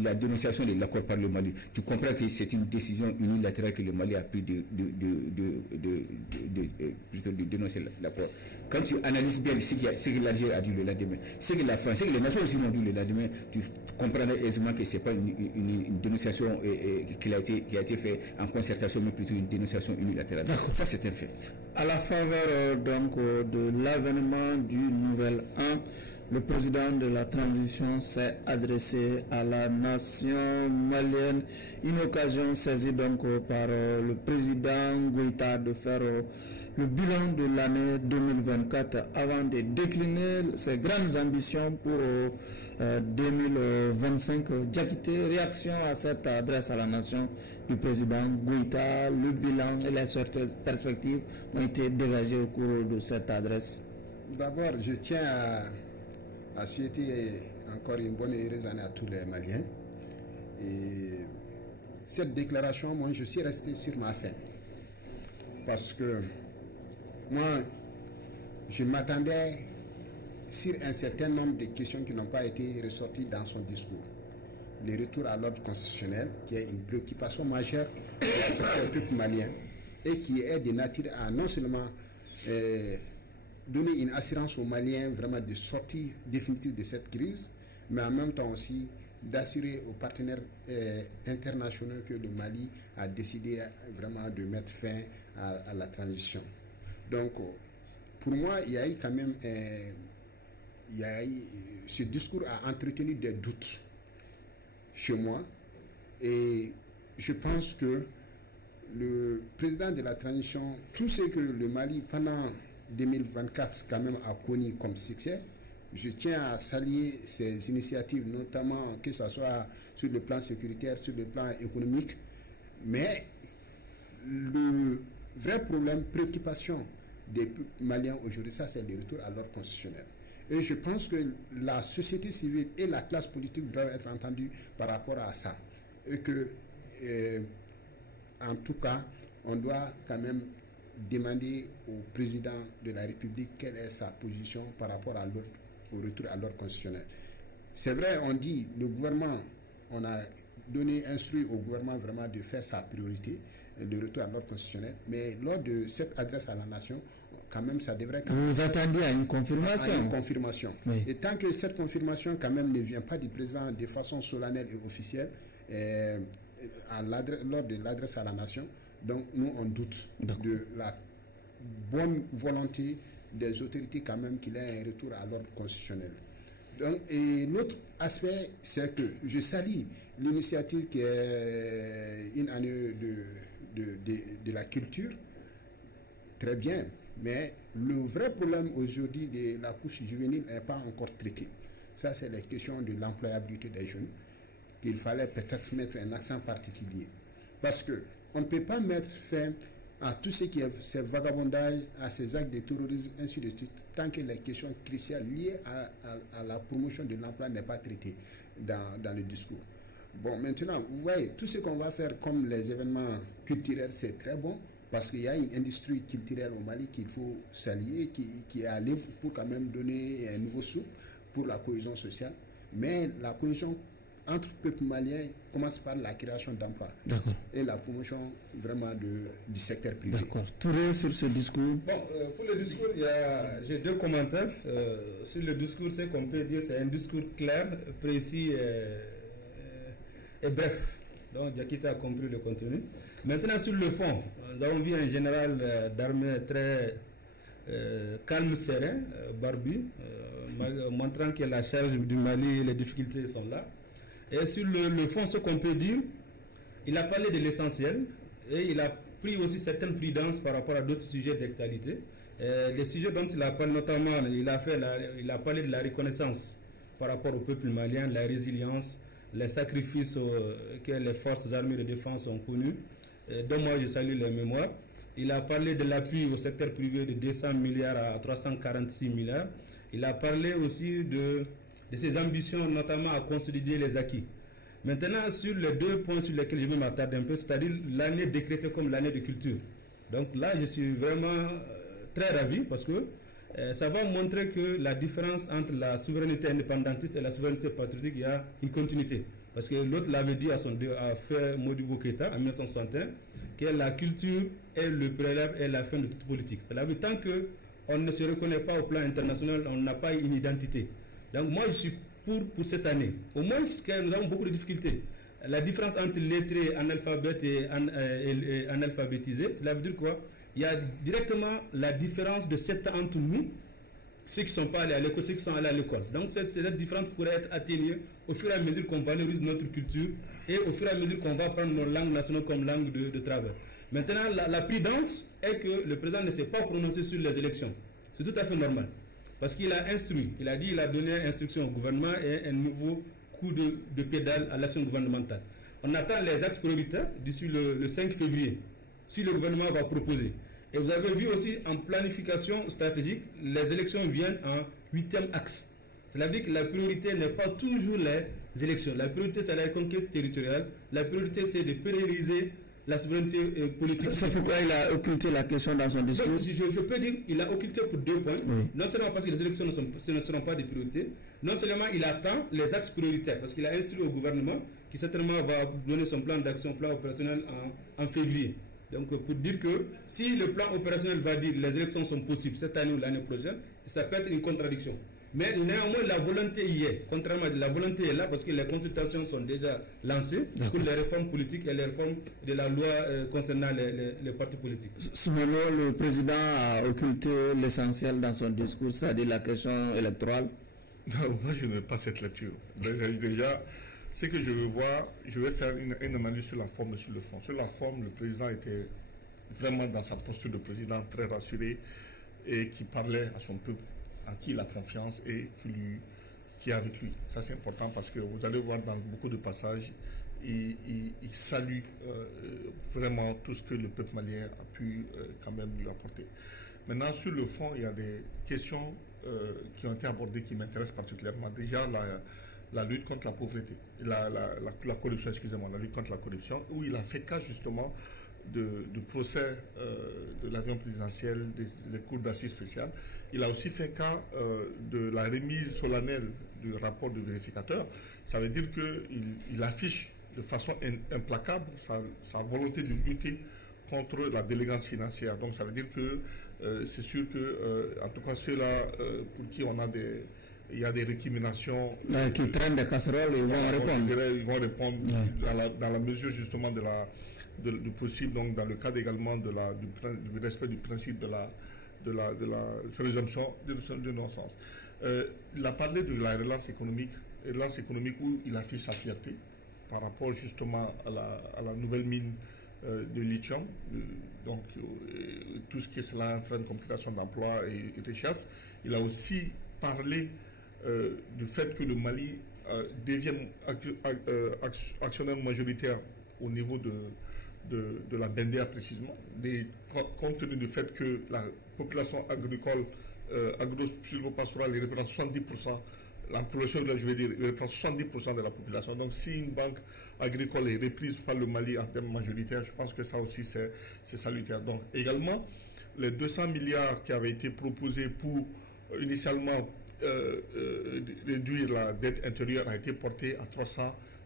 la dénonciation de l'accord par le Mali, tu comprends que c'est une décision unilatérale que le Mali a pris de dénoncer l'accord. Quand tu analyses bien ce que l'Algérie a dit le lendemain, ce que la France, ce que les Nations Unies ont dit le lendemain, tu comprends aisément que ce n'est pas une dénonciation qui a été faite en concertation, mais plutôt une dénonciation unilatérale. Ça, c'est un fait. À la faveur donc de l'avènement du nouvel an, le président de la transition s'est adressé à la nation malienne. Une occasion saisie donc par le président Goïta de faire le bilan de l'année 2024 avant de décliner ses grandes ambitions pour 2025. Diakité, réaction à cette adresse à la nation du président Goïta, le bilan et les perspectives ont été dégagées au cours de cette adresse. D'abord, je tiens à souhaiter encore une bonne et heureuse année à tous les Maliens. Et cette déclaration, moi, je suis resté sur ma faim. Parce que moi, je m'attendais sur un certain nombre de questions qui n'ont pas été ressorties dans son discours. Le retour à l'ordre constitutionnel, qui est une préoccupation majeure pour le peuple malien et qui est de nature à non seulement donner une assurance aux Maliens vraiment de sortie définitive de cette crise, mais en même temps aussi d'assurer aux partenaires internationaux que le Mali a décidé vraiment de mettre fin à la transition. Donc, pour moi, il y a eu quand même ce discours a entretenu des doutes chez moi, et je pense que le président de la transition, tout ce que le Mali pendant 2024 quand même a connu comme succès, je tiens à saluer ces initiatives, notamment que ce soit sur le plan sécuritaire, sur le plan économique, mais le vrai problème, préoccupation des Maliens aujourd'hui, ça c'est le retour à l'ordre constitutionnel. Et je pense que la société civile et la classe politique doivent être entendues par rapport à ça. Et que, en tout cas, on doit quand même demander au président de la République quelle est sa position par rapport au retour à l'ordre constitutionnel. C'est vrai, on dit, le gouvernement, on a donné instruit au gouvernement vraiment de faire sa priorité, le retour à l'ordre constitutionnel, mais lors de cette adresse à la nation, quand même, ça devrait... Vous attendez à une confirmation. À une confirmation. Oui. Et tant que cette confirmation, quand même, ne vient pas du président de façon solennelle et officielle, lors de l'adresse à la nation, donc nous, on doute de la bonne volonté des autorités, quand même, qu'il ait un retour à l'ordre constitutionnel. Donc, et l'autre aspect, c'est que je salue l'initiative qui est une année de la culture, très bien. Mais le vrai problème aujourd'hui de la couche juvénile n'est pas encore traité. Ça, c'est la question de l'employabilité des jeunes, qu'il fallait peut-être mettre un accent particulier. Parce qu'on ne peut pas mettre fin à tout ce qui est ces vagabondages, à ces actes de terrorisme, ainsi de suite, tant que les questions cruciales liées à la promotion de l'emploi n'est pas traitée dans le discours. Bon, maintenant, vous voyez, tout ce qu'on va faire comme les événements culturels, c'est très bon, parce qu'il y a une industrie culturelle au Mali qu'il faut saluer, qui est à l'œuvre pour quand même donner un nouveau souffle pour la cohésion sociale. Mais la cohésion entre peuples maliens commence par la création d'emplois et la promotion vraiment du secteur privé. D'accord. Touré sur ce discours. Bon, pour le discours, j'ai deux commentaires. Sur le discours, ce qu'on peut dire, c'est un discours clair, précis et bref. Donc, Diakité a compris le contenu. Maintenant, sur le fond, nous avons vu un général d'armée très calme, serein, barbu, montrant que la charge du Mali et les difficultés sont là. Et sur le fond, ce qu'on peut dire, il a parlé de l'essentiel et il a pris aussi certaines prudences par rapport à d'autres sujets d'actualité. Les sujets dont il a parlé, notamment, il a parlé de la reconnaissance par rapport au peuple malien, la résilience, les sacrifices que les forces armées de défense ont connus, dont moi je salue les mémoires. Il a parlé de l'appui au secteur privé de 200 milliards à 346 milliards. Il a parlé aussi de ses ambitions, notamment à consolider les acquis. Maintenant, sur les deux points sur lesquels je vais m'attarder un peu, c'est-à-dire l'année décrétée comme l'année de culture. Donc là, je suis vraiment très ravi parce que ça va montrer que la différence entre la souveraineté indépendantiste et la souveraineté patriotique, il y a une continuité. Parce que l'autre l'avait dit à fait Modibo Keïta en 1961, que la culture est le préalable et la fin de toute politique. Cela veut dire tant qu'on ne se reconnaît pas au plan international, on n'a pas une identité. Donc moi, je suis pour cette année. Au moins, nous avons beaucoup de difficultés. La différence entre lettrés, analphabètes et analphabétisés, cela veut dire quoi? Il y a directement la différence de 7 ans entre nous, ceux qui ne sont pas allés à l'école, ceux qui sont allés à l'école. Donc cette différence pourrait être atténuée au fur et à mesure qu'on valorise notre culture et au fur et à mesure qu'on va prendre nos langues nationales comme langue de travail. Maintenant, la prudence est que le président ne s'est pas prononcé sur les élections. C'est tout à fait normal. Parce qu'il a instruit, il a donné instruction au gouvernement et un nouveau coup de pédale à l'action gouvernementale. On attend les axes prioritaires d'ici le 5 février, si le gouvernement va proposer. Et vous avez vu aussi en planification stratégique, les élections viennent en 8e axe. Cela veut dire que la priorité n'est pas toujours les élections. La priorité, c'est la conquête territoriale. La priorité, c'est de pérenniser la souveraineté politique. C'est pourquoi il a occulté la question dans son discours. Donc, je peux dire qu'il a occulté pour 2 points. Oui. Non seulement parce que les élections ne seront pas des priorités, non seulement il attend les axes prioritaires, parce qu'il a instruit au gouvernement qui certainement va donner son plan d'action, plan opérationnel en février. Donc pour dire que si le plan opérationnel va dire que les élections sont possibles cette année ou l'année prochaine, ça peut être une contradiction. Mais néanmoins, la volonté y est. Contrairement à la volonté est là parce que les consultations sont déjà lancées pour les réformes politiques et les réformes de la loi concernant les partis politiques. Selon le président a occulté l'essentiel dans son discours, c'est-à-dire la question électorale. Non, moi je n'ai pas cette lecture. Déjà, ce que je veux voir, je vais faire une analyse sur la forme et sur le fond. Sur la forme, le président était vraiment dans sa posture de président très rassuré et qui parlait à son peuple, à qui il a confiance et qui est avec lui. Ça c'est important parce que vous allez voir dans beaucoup de passages, il salue vraiment tout ce que le peuple malien a pu quand même lui apporter. Maintenant, sur le fond, il y a des questions qui ont été abordées qui m'intéressent particulièrement. Déjà, la lutte contre la pauvreté, la corruption, excusez-moi, la lutte contre la corruption, où il a fait cas justement du procès de l'avion présidentiel, des cours d'assises spéciales. Il a aussi fait cas de la remise solennelle du rapport du vérificateur. Ça veut dire qu'il affiche de façon implacable sa volonté de lutter contre la délinquance financière. Donc ça veut dire que c'est sûr que, en tout cas ceux-là pour qui il y a des récriminations qui traînent des casseroles, ils vont répondre. Ils vont répondre dans la mesure justement du possible, donc dans le cadre également du respect du principe de la présomption de non-sens. Il a parlé de la relance économique où il affiche sa fierté par rapport justement à la nouvelle mine de lithium, donc tout ce qui cela entraîne comme création d'emplois et de richesses. Il a aussi parlé du fait que le Mali devienne actionnaire majoritaire au niveau de la BNDA précisément, compte tenu du fait que la population agricole, agro-silvopastorale, représente 70%, la population, je veux dire, représente 70% de la population. Donc si une banque agricole est reprise par le Mali en termes majoritaires, je pense que ça aussi c'est salutaire. Donc également, les 200 milliards qui avaient été proposés pour initialement réduire la dette intérieure a été porté à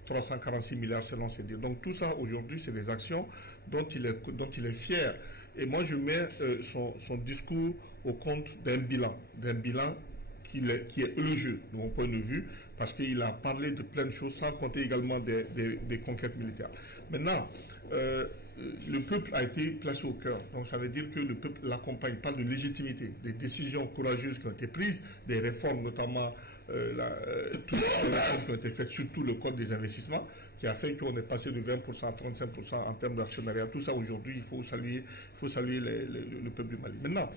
346 milliards selon ses dires. Donc tout ça aujourd'hui c'est des actions dont il est fier. Et moi je mets son discours au compte d'un bilan qui est élogieux de mon point de vue, parce qu'il a parlé de plein de choses sans compter également des conquêtes militaires. Maintenant, le peuple a été placé au cœur. Donc ça veut dire que le peuple l'accompagne, parle de légitimité, des décisions courageuses qui ont été prises, des réformes, notamment toutes les réformes qui ont été faites, surtout le code des investissements, qui a fait qu'on est passé de 20% à 35% en termes d'actionnariat. Tout ça aujourd'hui, il faut saluer le peuple du Mali. Maintenant,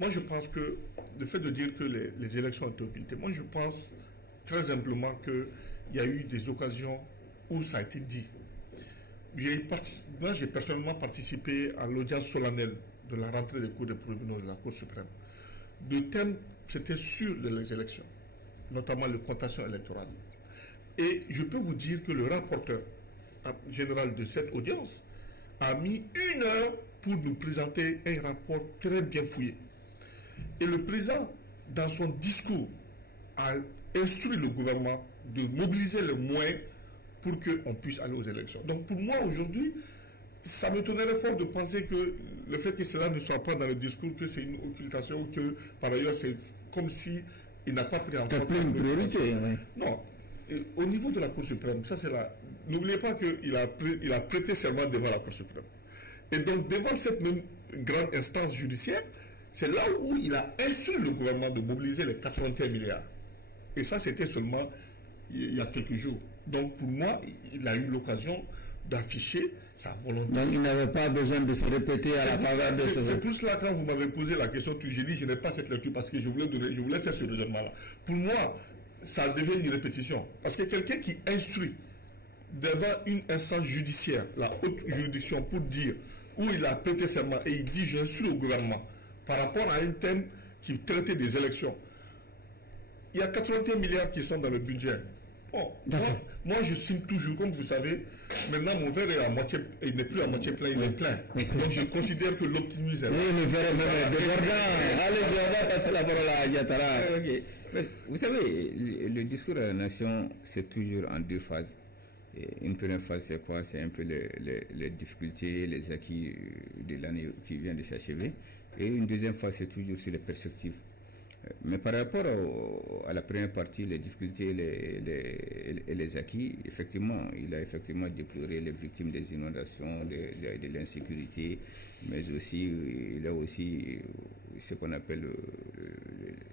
moi je pense que le fait de dire que les élections ont été occultées, moi je pense très simplement qu'il y a eu des occasions où ça a été dit. Moi, j'ai personnellement participé à l'audience solennelle de la rentrée des cours des tribunaux de la Cour suprême. Le thème, c'était sur les élections, notamment le contentieux électoral. Et je peux vous dire que le rapporteur général de cette audience a mis 1 heure pour nous présenter un rapport très bien fouillé. Et le président, dans son discours, a instruit le gouvernement de mobiliser les moyens pour qu'on puisse aller aux élections. Donc pour moi aujourd'hui, ça me donnerait fort de penser que le fait que cela ne soit pas dans le discours, que c'est une occultation, ou que par ailleurs c'est comme si il n'a pas pris en compte une priorité. Oui. Non. Et au niveau de la Cour suprême, ça c'est là. N'oubliez pas qu'il a prêté serment devant la Cour suprême. Et donc devant cette même grande instance judiciaire, c'est là où il a instruit le gouvernement de mobiliser les 81 milliards. Et ça c'était seulement il y a quelques jours. Donc pour moi, il a eu l'occasion d'afficher sa volonté. Donc il n'avait pas besoin de se répéter à la faveur de ce... C'est pour cela quand vous m'avez posé la question, j'ai dit je n'ai pas cette lecture parce que je voulais faire ce raisonnement-là. Pour moi, ça devient une répétition. Parce que quelqu'un qui instruit devant une instance judiciaire, la haute juridiction, pour dire où il a prêté serment et il dit j'insulte au gouvernement par rapport à un thème qui traitait des élections. Il y a 81 milliards qui sont dans le budget. Bon, moi je signe toujours, comme vous savez, maintenant mon verre est à moitié, il n'est plus à moitié plein, il est plein. Donc je considère que l'optimisme est là. Oui, le verre est même débordant. Allez-y, on va passer la parole à Yatara. Vous savez, le discours à la nation, c'est toujours en deux phases. Et une première phase, c'est quoi? C'est un peu les difficultés, les acquis de l'année qui vient de s'achever. Et une deuxième phase, c'est toujours sur les perspectives. Mais par rapport à la première partie, les difficultés et les acquis, effectivement, il a effectivement déploré les victimes des inondations, de l'insécurité, mais aussi, il a aussi ce qu'on appelle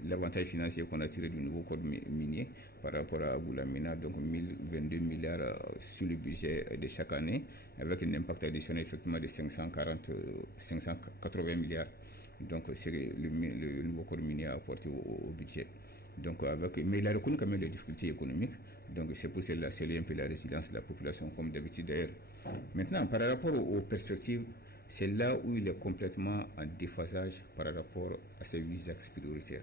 l'avantage financier qu'on a tiré du nouveau code minier par rapport à Goulamina, donc 1022 milliards sur le budget de chaque année, avec un impact additionnel effectivement de 580 milliards. Donc c'est le nouveau code minier a apporté au budget. Donc mais il a reconnu quand même les difficultés économiques. Donc c'est pour cela c'est un peu la résilience de la population comme d'habitude d'ailleurs. Maintenant par rapport aux perspectives, c'est là où il est complètement en déphasage par rapport à ses 8 axes prioritaires.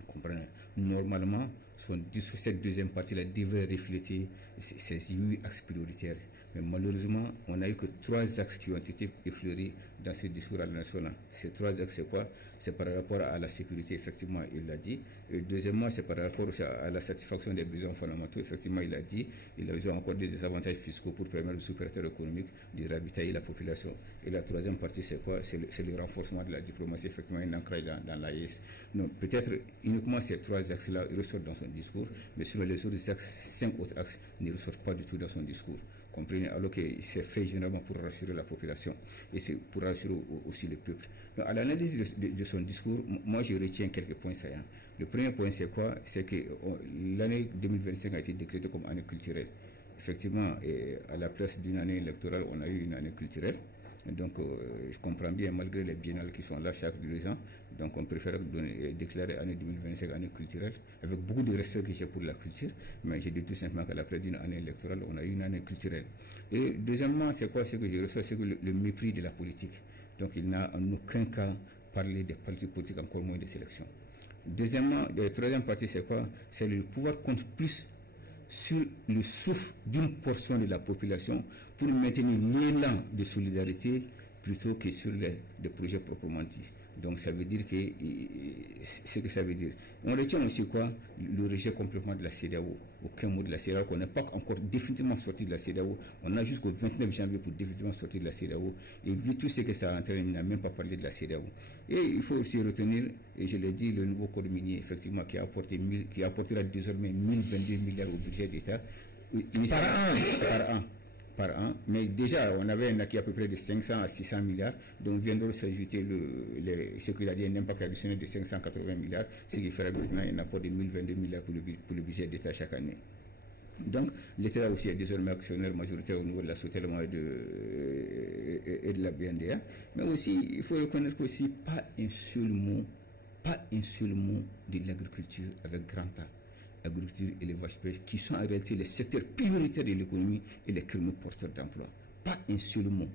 Vous comprenez? Normalement, cette deuxième partie-là devrait refléter ces 8 axes prioritaires. Mais malheureusement, on n'a eu que 3 axes qui ont été effleurés dans ce discours à la nation. Ces 3 axes, c'est quoi? C'est par rapport à la sécurité, effectivement, il l'a dit. Et deuxièmement, c'est par rapport à la satisfaction des besoins fondamentaux, effectivement, il l'a dit. Il a encore des avantages fiscaux pour permettre aux opérateurs économiques de ravitailler la population. Et la troisième partie, c'est quoi? C'est le renforcement de la diplomatie, effectivement, un ancrage dans l'AES. Donc, peut-être uniquement ces 3 axes-là ressortent dans son discours, mais sur les autres axes, 5 autres axes ne ressortent pas du tout dans son discours. Comprenez, alors que c'est fait généralement pour rassurer la population et c'est pour rassurer aussi le peuple. Donc, à l'analyse de son discours, moi je retiens quelques points saillants. Le premier point c'est quoi? C'est que l'année 2025 a été décrétée comme année culturelle. Effectivement, à la place d'une année électorale, on a eu une année culturelle. Donc je comprends bien, malgré les biennales qui sont là chaque 2 ans, donc on préfère déclarer année 2025 année culturelle, avec beaucoup de respect que j'ai pour la culture, mais j'ai dit tout simplement qu'à la place d'une année électorale, on a eu une année culturelle. Et deuxièmement, c'est quoi? Ce que je reçois, c'est que le mépris de la politique. Donc il n'a en aucun cas parlé des partis politiques, encore moins des élections. Deuxièmement, la troisième partie, c'est quoi? C'est le pouvoir compte plus sur le souffle d'une portion de la population pour maintenir l'élan de solidarité plutôt que sur des projets proprement dits. Donc ça veut dire que ce que ça veut dire. On retient aussi quoi? Le rejet complètement de la CEDEAO. Aucun mot de la CEDEAO, qu'on n'est pas encore définitivement sorti de la CEDEAO. On a jusqu'au 29 janvier pour définitivement sortir de la CEDEAO. Et vu tout ce que ça entraîne, il n'a même pas parlé de la CEDEAO. Et il faut aussi retenir, et je l'ai dit, le nouveau code minier, effectivement, qui apportera désormais 1022 milliards au budget d'État. Par an, mais déjà on avait un acquis à peu près de 500 à 600 milliards, donc viendront s'ajouter ce qu'il a dit, un impact additionnel de 580 milliards, ce qui fera maintenant un apport de 1022 milliards pour le budget d'État chaque année. Donc l'État aussi est désormais actionnaire majoritaire au niveau de la Sotelma et de la BNDA, mais aussi il faut reconnaître aussi pas un seul mot de l'agriculture avec grand A. Agriculture et l'élevage pêche, qui sont en réalité les secteurs prioritaires de l'économie et les créneaux porteurs d'emploi. Pas un seul mot.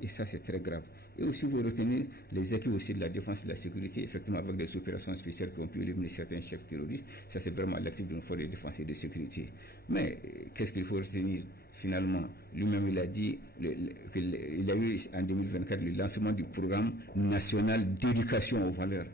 Et ça, c'est très grave. Et aussi, vous retenez les acquis aussi de la défense et de la sécurité, effectivement, avec des opérations spéciales qui ont pu éliminer certains chefs terroristes. Ça, c'est vraiment l'actif d'une force de défense et de sécurité. Mais qu'est-ce qu'il faut retenir? Finalement, lui-même, il a dit qu'il y a eu en 2024 le lancement du programme national d'éducation aux valeurs.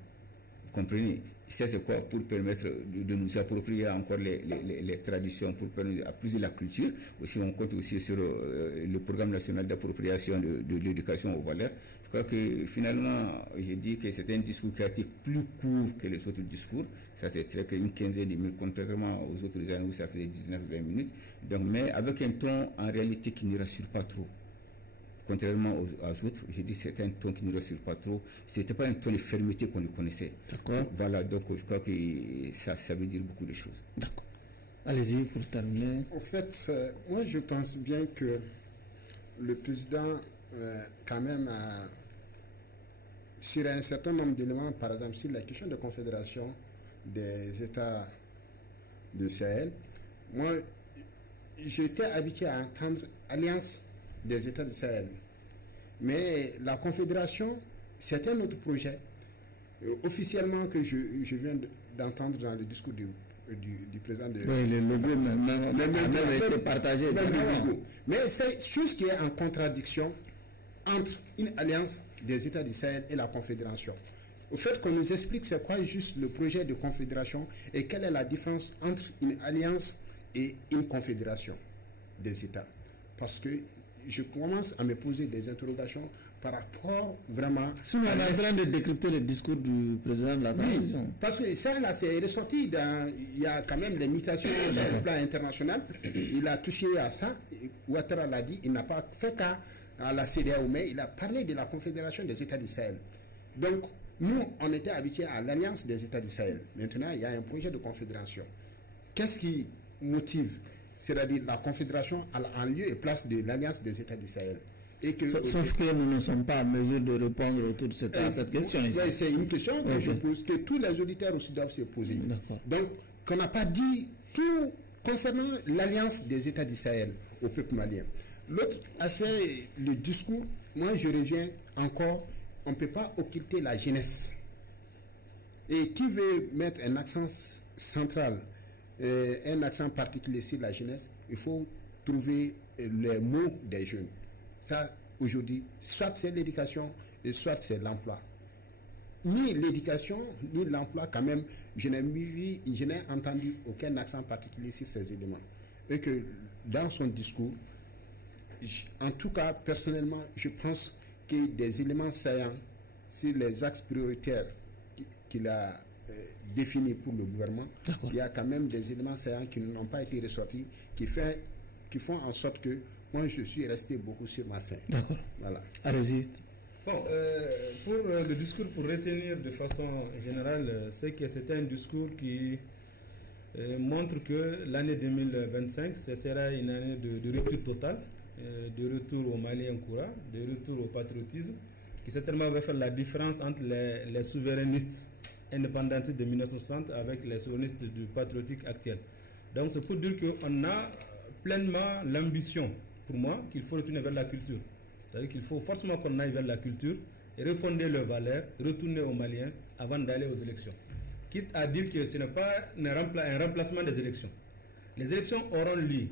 Vous comprenez? Ça, c'est quoi? Pour permettre de nous approprier encore les traditions, pour permettre à plus de la culture. Aussi, on compte aussi sur le programme national d'appropriation de l'éducation aux valeurs. Je crois que finalement, j'ai dit que c'était un discours qui a été plus court que les autres discours. Ça, c'est très clair, une quinzaine de minutes, contrairement aux autres années où ça faisait 19-20 minutes. Donc, mais avec un ton en réalité qui ne rassure pas trop. Contrairement aux autres, j'ai dit que c'était un ton qui ne rassure pas trop. Ce n'était pas un ton de fermeté qu'on le connaissait. D'accord. Voilà, donc je crois que ça veut dire beaucoup de choses. D'accord. Allez-y pour terminer. En fait, moi je pense bien que le président, quand même, sur un certain nombre d'éléments, par exemple sur la question de confédération des États du Sahel, moi j'étais habitué à entendre alliance des États du Sahel. Mais la Confédération, c'est un autre projet. Officiellement, que je viens d'entendre dans le discours du président de... Oui, le logo même été partagé. Même le logo. Mais c'est chose qui est en contradiction entre une alliance des États du Sahel et la Confédération. Au fait qu'on nous explique c'est quoi juste le projet de confédération et quelle est la différence entre une alliance et une confédération des États. Parce que je commence à me poser des interrogations par rapport vraiment... Si on est en train de décrypter le discours du président de la transition. Oui, parce que ça, là, c'est ressorti dans... Il y a quand même des mutations sur le plan international. Il a touché à ça. Ouattara l'a dit, il n'a pas fait qu'à la CEDEAO, mais il a parlé de la Confédération des États du Sahel. Donc, nous, on était habitués à l'Alliance des États du Sahel. Maintenant, il y a un projet de confédération. Qu'est-ce qui motive? C'est-à-dire la confédération en lieu et place de l'Alliance des États du Sahel. Sauf que nous ne sommes pas en mesure de répondre autour de cette question ici. Oui, c'est une question que je pose, que tous les auditeurs aussi doivent se poser. Donc, qu'on n'a pas dit tout concernant l'Alliance des États du Sahel au peuple malien. L'autre aspect, le discours, moi je reviens encore, on ne peut pas occulter la jeunesse. Et qui veut mettre un accent central, un accent particulier sur la jeunesse, il faut trouver les mots des jeunes. Ça, aujourd'hui, soit c'est l'éducation, et soit c'est l'emploi. Ni l'éducation, ni l'emploi, quand même, je n'ai entendu aucun accent particulier sur ces éléments. Et que dans son discours, en tout cas, personnellement, je pense que des éléments saillants sur les axes prioritaires qu'il a définis pour le gouvernement, il y a quand même des éléments saillants qui n'ont pas été ressortis, qui font en sorte que moi, je suis resté beaucoup sur ma faim. D'accord. Voilà. Allez-y. Bon, pour le discours, pour retenir de façon générale, c'est que c'est un discours qui montre que l'année 2025, ce sera une année de rupture totale, de retour au Mali en courant, de retour au patriotisme, qui certainement va faire la différence entre les souverainistes indépendantistes de 1960 avec les souverainistes du patriotique actuel. Donc c'est pour dire qu'on a pleinement l'ambition, pour moi, qu'il faut retourner vers la culture. C'est-à-dire qu'il faut forcément qu'on aille vers la culture et refonder leurs valeurs, retourner aux Maliens avant d'aller aux élections. Quitte à dire que ce n'est pas un remplacement des élections. Les élections auront lieu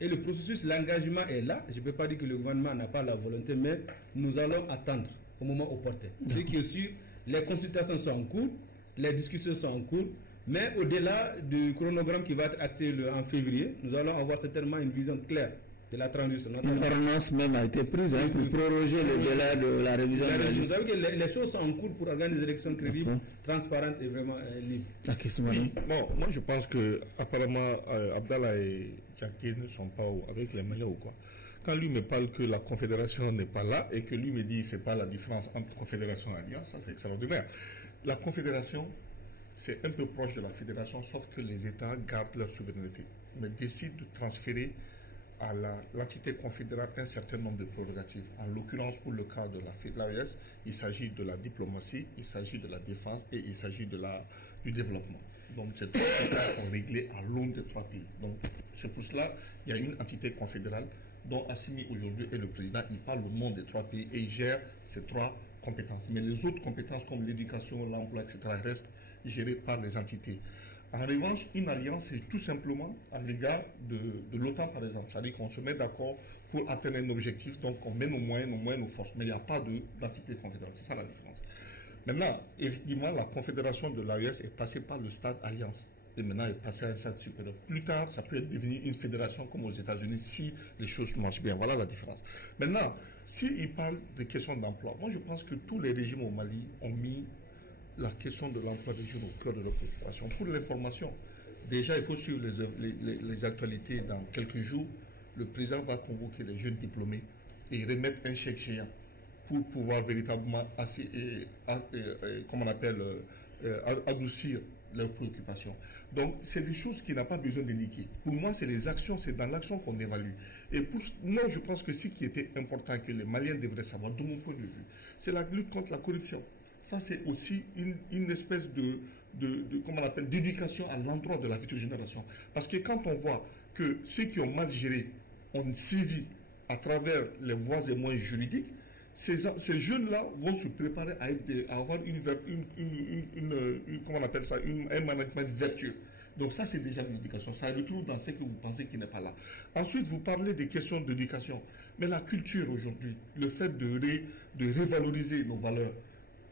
et le processus, l'engagement est là. Je ne peux pas dire que le gouvernement n'a pas la volonté, mais nous allons attendre au moment opportun. Ce qui est sûr, les consultations sont en cours, les discussions sont en cours, mais au-delà du chronogramme qui va être acté en février, nous allons avoir certainement une vision claire de la transition. Une ordonnance même a été prise pour proroger le délai de la révision de la liste. Vous savez que les choses sont en cours pour organiser des élections crédibles, transparentes et vraiment libres. Oui. Bon, moi je pense que apparemment Abdallah et Djaké ne sont pas avec les Maliens ou quoi. Quand lui me parle que la confédération n'est pas là et que lui me dit que ce n'est pas la différence entre confédération et alliance, ça c'est extraordinaire. La confédération, c'est un peu proche de la fédération, sauf que les États gardent leur souveraineté, mais décident de transférer à l'entité confédérale un certain nombre de prérogatives. En l'occurrence, pour le cas de l'AES, il s'agit de la diplomatie, il s'agit de la défense et il s'agit du développement. Donc, ces trois choses sont réglées à l'aune des trois pays. Donc, c'est pour cela qu'il y a une entité confédérale dont Assimi aujourd'hui est le président. Il parle au nom des trois pays et il gère ces trois compétences. Mais les autres compétences comme l'éducation, l'emploi, etc. restent gérées par les entités. En revanche, une alliance, c'est tout simplement à l'égard de l'OTAN, par exemple. C'est-à-dire qu'on se met d'accord pour atteindre un objectif, donc on met nos moyens, nos forces. Mais il n'y a pas d'entité confédérale. C'est ça la différence. Maintenant, effectivement, la confédération de l'AES est passée par le stade alliance. Et maintenant, elle est passée à un stade supérieur. Plus tard, ça peut devenir une fédération comme aux États-Unis si les choses marchent bien. Voilà la différence. Maintenant, s'il parle des questions d'emploi, moi je pense que tous les régimes au Mali ont mis la question de l'emploi des jeunes au cœur de leur préoccupation. Pour l'information, déjà, il faut suivre les actualités. Dans quelques jours, le président va convoquer les jeunes diplômés et remettre un chèque géant pour pouvoir véritablement adoucir leurs préoccupations. Donc, c'est des choses qui n'ont pas besoin d'indiquer. Pour moi, c'est les actions, c'est dans l'action qu'on évalue. Et pour moi, je pense que ce qui était important que les Maliens devraient savoir, de mon point de vue, c'est la lutte contre la corruption. Ça, c'est aussi une espèce d'éducation à l'endroit de la future génération. Parce que quand on voit que ceux qui ont mal géré ont sévi à travers les voies et moyens juridiques, ces jeunes-là vont se préparer à avoir comment on appelle ça, un management vertueux. Donc ça, c'est déjà une éducation. Ça retrouve dans ce que vous pensez qui n'est pas là. Ensuite, vous parlez des questions d'éducation. Mais la culture aujourd'hui, le fait de revaloriser nos valeurs,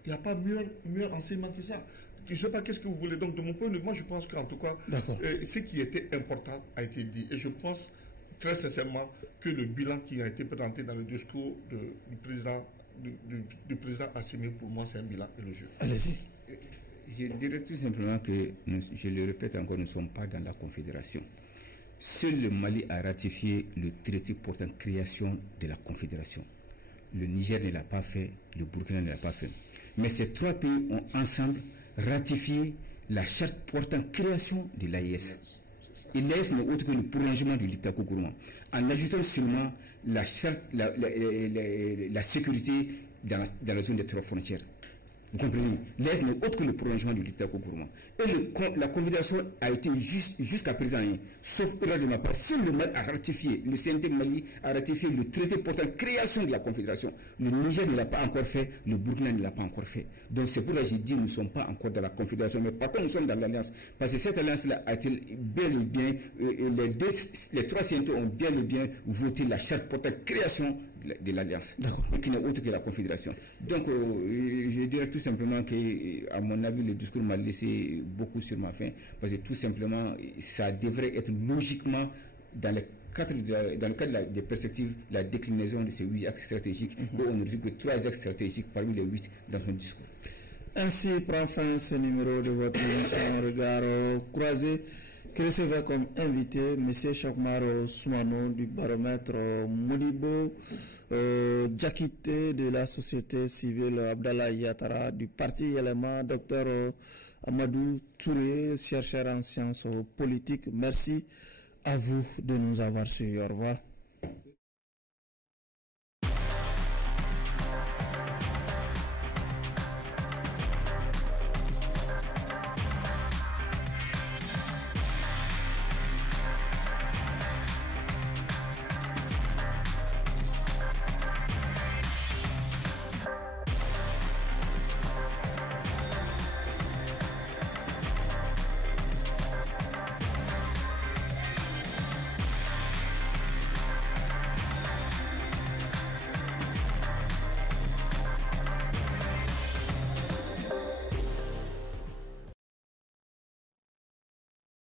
il n'y a pas meilleur enseignement que ça. Je ne sais pas qu'est-ce que vous voulez. Donc, de mon point de vue, moi, je pense qu'en tout cas, ce qui était important a été dit. Et je pense très sincèrement que le bilan qui a été présenté dans le discours du président Assimi, pour moi, c'est un bilan élogieux. Allez-y. Je dirais tout simplement que, je le répète encore, nous ne sommes pas dans la Confédération. Seul le Mali a ratifié le traité portant création de la Confédération. Le Niger ne l'a pas fait, le Burkina ne l'a pas fait. Mais ces trois pays ont ensemble ratifié la charte portant création de l'AIS. Et l'AIS n'est autre que le prolongement du Liptako-Gourma, en ajoutant seulement la sécurité dans la zone des trois frontières. Vous comprenez? L'AIS n'est autre que le prolongement du Liptako-Gourma. Et la Confédération a été jusqu'à présent, sauf erreur de ma part, seul le Mali a ratifié, le CNT Mali a ratifié le traité portant création de la Confédération. Le Niger ne l'a pas encore fait, le Burkina ne l'a pas encore fait. Donc c'est pour ça que j'ai dit nous ne sommes pas encore dans la Confédération, mais par contre nous sommes dans l'Alliance. Parce que cette alliance-là a été bel et bien, les trois CNT ont bel et bien voté la charte portant création de l'Alliance, et qui n'est autre que la Confédération. Donc je dirais tout simplement que, à mon avis, le discours m'a laissé beaucoup sur ma faim, parce que tout simplement, ça devrait être logiquement dans le cadre des perspectives, la déclinaison de ces 8 axes stratégiques, où on ne dit que 3 axes stratégiques parmi les 8 dans son discours. Ainsi prend fin ce numéro de votre émission Regard croisé, qui recevait comme invité M. Chokmaro Soumano du baromètre Modibo, Djakité de la société civile, Abdallah Yatara du parti Yalema, Dr Amadou Touré, chercheur en sciences politiques. Merci à vous de nous avoir suivis. Au revoir.